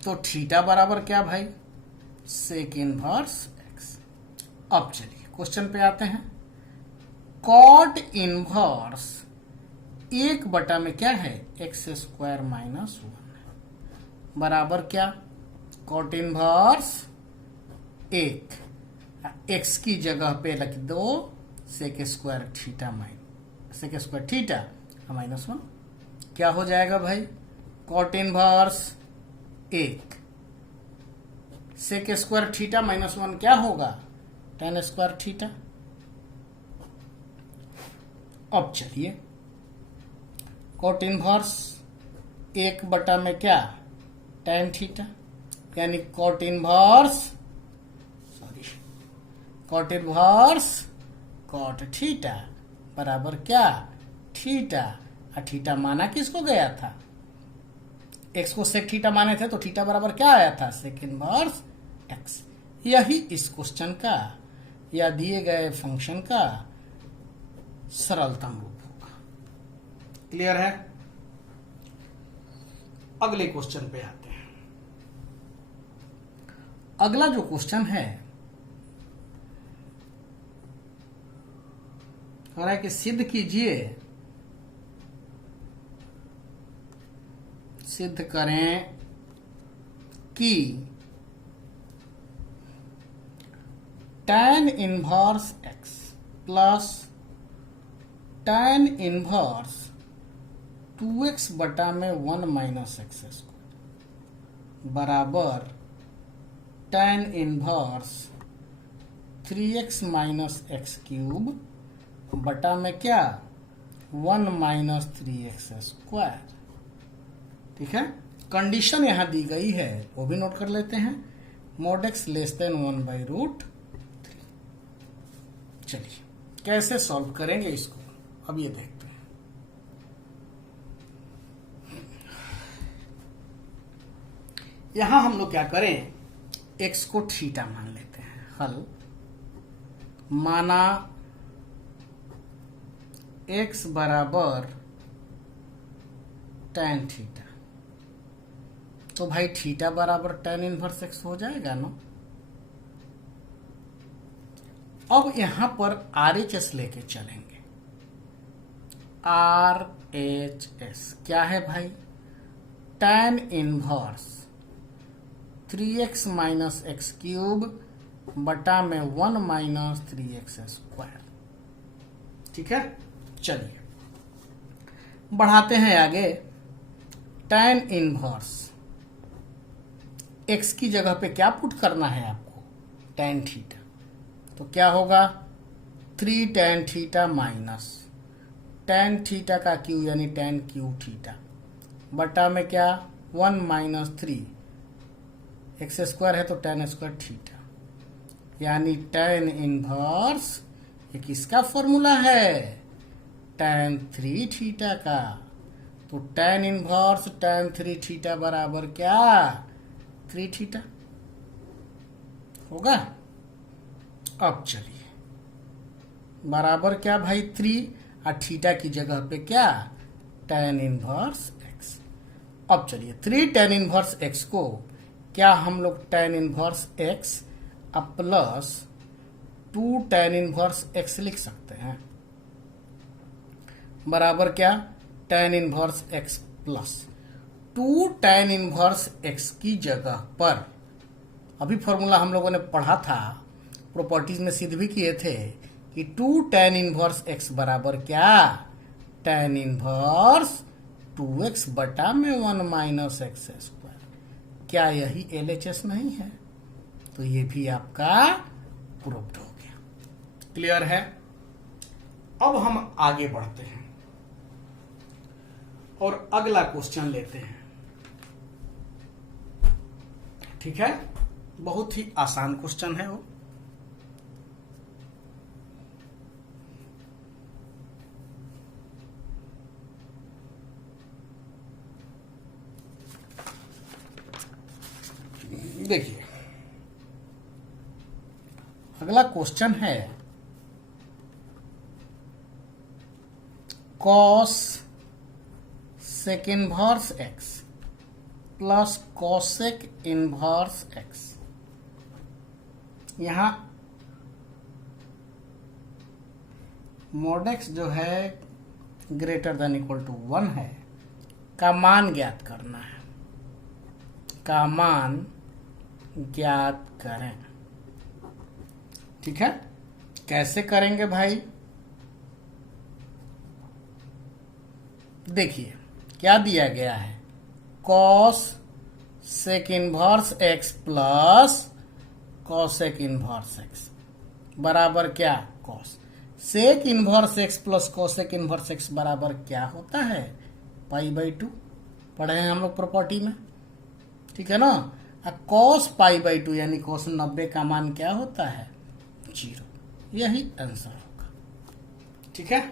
तो थीटा बराबर क्या भाई सेक इनवर्स x। अब चलिए क्वेश्चन पे आते हैं। कॉट इनवर्स 1 में क्या है x² माइनस 1 बराबर क्या कॉट इनवर्स 1, x की जगह पे रख दो सेक स्क्वायर थीटा माइनस 1। क्या हो जाएगा भाई, cot inverse 1 sec square theta minus 1 क्या होगा tan स्क्वायर थीटा। अब चलिए कॉट इनवर्स 1 में क्या tan थीटा, यानी कॉट इनवर्स कॉट थीटा बराबर क्या थीटा, और थीटा माना किसको गया था, x को सेक थीटा माने थे, तो थीटा बराबर क्या आया था सेक इनवर्स x। यही इस क्वेश्चन का या दिए गए फंक्शन का सरलतम रूप होगा। क्लियर है। अगले क्वेश्चन पे आते हैं। अगला जो क्वेश्चन है कह रहा है कि सिद्ध करें कि tan inverse x plus tan inverse 2x बटा में 1 माइनस एक्स स्क्वायर बराबर tan inverse 3x minus x cube बटा में क्या 1 माइनस 3x स्क्वायर। ठीक है, कंडीशन यहां दी गई है वो भी नोट कर लेते हैं। mod x less then 1/√x चलिए कैसे सॉल्व करेंगे इसको, अब ये देखते हैं। यहां हम लोग क्या करें, x को थीटा मान लेते हैं। हल माना x बराबर tan थीटा, तो भाई थीटा बराबर tan इनवर्स x हो जाएगा ना। अब यहां पर RHS लेके चलेंगे। RHS क्या है भाई, tan inverse 3x minus x cube बटा में 1 माइनस 3x स्क्वायर। ठीक है, चलिए बढ़ाते हैं आगे। tan इनवर्स x की जगह पे क्या पुट करना है आपको, tan थीटा, तो क्या होगा 3 tan theta minus tan theta का क्यू यानी tan क्यू थीटा बटा में क्या 1 माइनस 3 एक्स स्क्वायर है तो tan स्क्वायर थीटा, यानी tan इनवर्स ये किसका फॉर्मूला है, tan 3 थीटा का। तो tan इनवर्स tan 3 थीटा बराबर क्या 3 थीटा होगा। अब चलिए बराबर क्या भाई 3 और थीटा की जगह पे क्या tan इनवर्स x। अब चलिए 3 tan इनवर्स x को क्या हम लोग tan इनवर्स x अब प्लस 2 tan इनवर्स x लिख सकते हैं, बराबर क्या tan inverse x plus 2 tan inverse x की जगह पर, अभी फॉर्मूला हम लोगों ने पढ़ा था, प्रॉपर्टीज में सिद्ध भी किए थे कि 2 tan इनवर्स x बराबर क्या tan इनवर्स 2x बटा में 1 माइनस एक्स स्क्वायर। क्या यही LHS नहीं है, तो ये भी आपका प्रूव्ड हो गया। क्लियर है। अब हम आगे बढ़ते हैं और अगला क्वेश्चन लेते हैं। ठीक है, बहुत ही आसान क्वेश्चन है वो। देखिए अगला क्वेश्चन है cos sec inverse x plus cosec inverse x। यहां mod x जो है ग्रेटर देन इक्वल टू 1 है, का मान ज्ञात करना है, का मान ज्ञात करें। ठीक है, कैसे करेंगे भाई, देखिए क्या दिया गया है cos sec inverse x plus cosec inverse x बराबर क्या cos sec inverse x plus cosec inverse x बराबर क्या होता है π/2, पढ़े हैं हम लोग प्रॉपर्टी में। ठीक है ना, cos π/2 यानी cos 90 का मान क्या होता है 0, यही आंसर होगा। ठीक है,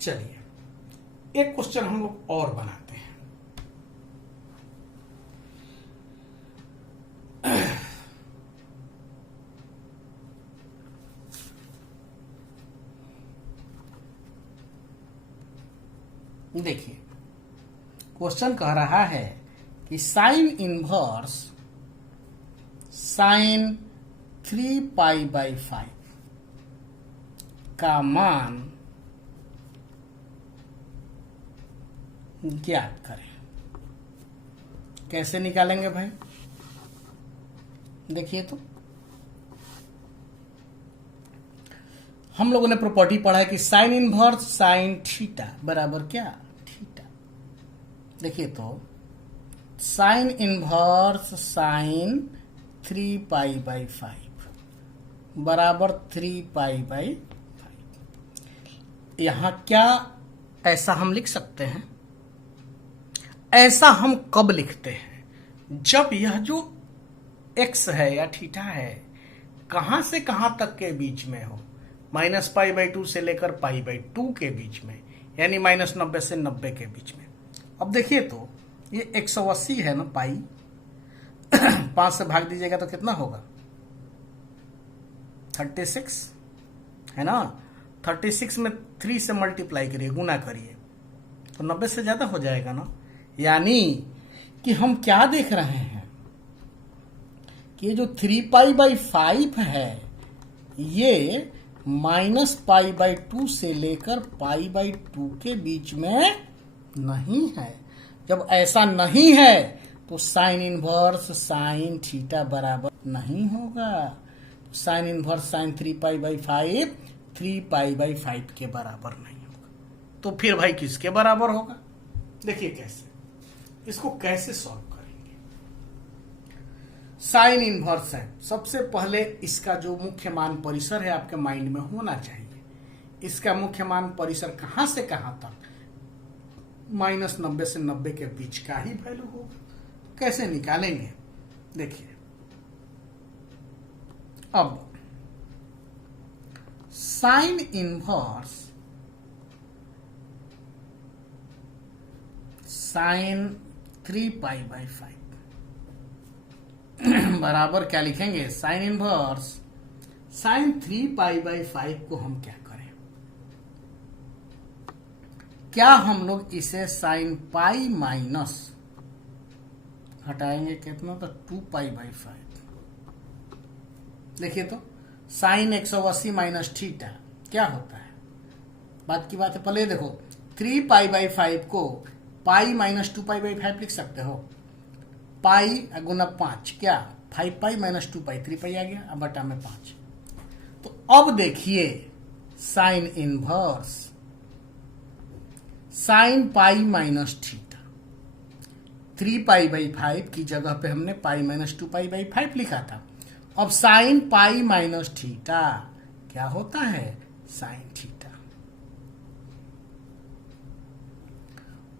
चलिए एक क्वेश्चन हम लोग और बनाते हैं। देखिए क्वेश्चन कह रहा है कि साइन इनवर्स साइन 3π/5 का मान ज्ञात करें। कैसे निकालेंगे भाई, देखिए तो हम लोगों ने प्रॉपर्टी पढ़ा है कि साइन इनवर्स साइन थीटा बराबर क्या थीटा। देखिए तो साइन इनवर्स साइन 3π/5 बराबर 3π/5। यहां क्या ऐसा हम लिख सकते हैं, ऐसा हम कब लिखते हैं, जब यह जो एक्स है या थीटा है कहां से कहां तक के बीच में हो, -π/2 से लेकर π/2 के बीच में, यानी -90 से 90 के बीच में। अब देखिए तो ये 180 है ना पाई, 5 से भाग दीजिएगा तो कितना होगा 36 है ना। 36 में 3 से मल्टीप्लाई करिए, गुना करिए तो 90 से ज्यादा हो जाएगा ना। यानी कि हम क्या देख रहे हैं कि ये जो 3π/5 है ये -π/2 से लेकर π/2 के बीच में नहीं है। जब ऐसा नहीं है तो साइन इनवर्स साइन थीटा बराबर नहीं होगा। साइन इनवर्स साइन 3π/5 3π/5 के बराबर नहीं होगा। तो फिर भाई किसके बराबर होगा? देखिए कैसे, इसको कैसे सॉल्व करेंगे। साइन इनवर्स है, सबसे पहले इसका जो मुख्य मान परिसर है आपके माइंड में होना चाहिए। इसका मुख्य मान परिसर कहां से कहां तक, -90 से 90 के बीच का ही वैल्यू होगा। कैसे निकालेंगे देखिए। अब साइन इनवर्स साइन 3π/5 बराबर क्या लिखेंगे, साइन इनवर्स साइन 3π/5 को हम क्या करें, क्या हम लोग इसे साइन पाई माइनस हटाएंगे कितना तो 2π/5। देखिए तो साइन 180 माइनस थीटा क्या होता है, बात की बात है। पहले देखो 3π/5 को पाई माइनस 2π/5 लिख सकते हो। पाई गुना 5 क्या 5π माइनस 2π 3π आ गया, अब बटा में 5। तो अब देखिए sine inverse sine pi minus theta, 3π/5 की जगह पे हमने पाई माइनस 2π/5 लिखा था। अब साइन पाई माइनस थीटा क्या होता है, साइन थीटा।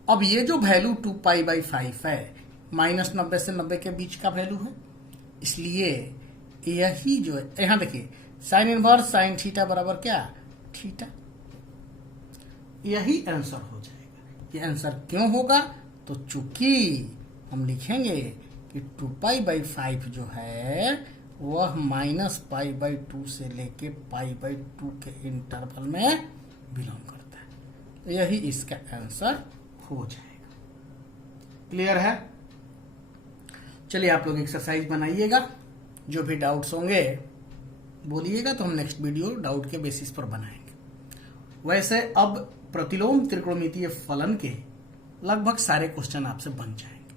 अब ये जो वैल्यू 2π/5 है -90 से 90 के बीच का वैल्यू है, इसलिए यही जो है यहां देखिए साइन इनवर्स साइन थीटा बराबर क्या, थीटा। यही आंसर हो जाएगा। ये आंसर क्यों होगा, तो चूंकि हम लिखेंगे कि 2π/5 जो है वह -π/2 से लेके π/2 के इंटरवल में बिलोंग करता है। तो यही इसका आंसर हो जाएगा। क्लियर है? चलिए आप लोग एक्सरसाइज बनाइएगा, जो भी डाउट्स होंगे बोलिएगा तो हम नेक्स्ट वीडियो डाउट के बेसिस पर बनाएंगे। वैसे अब प्रतिलोम त्रिकोणमितीय फलन के लगभग सारे क्वेश्चन आपसे बन जाएंगे।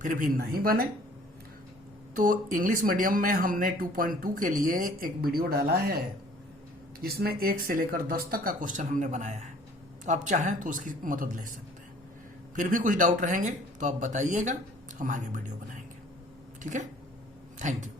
फिर भी नहीं बने तो इंग्लिश मीडियम में हमने 2.2 के लिए एक वीडियो डाला है जिसमें 1 से लेकर 10 तक का क्वेश्चन हमने बनाया है। तो आप चाहें तो उसकी मदद ले सकते हैं। फिर भी कुछ डाउट रहेंगे तो आप बताइएगा, हम आगे वीडियो बनाएंगे। ठीक है, थैंक यू।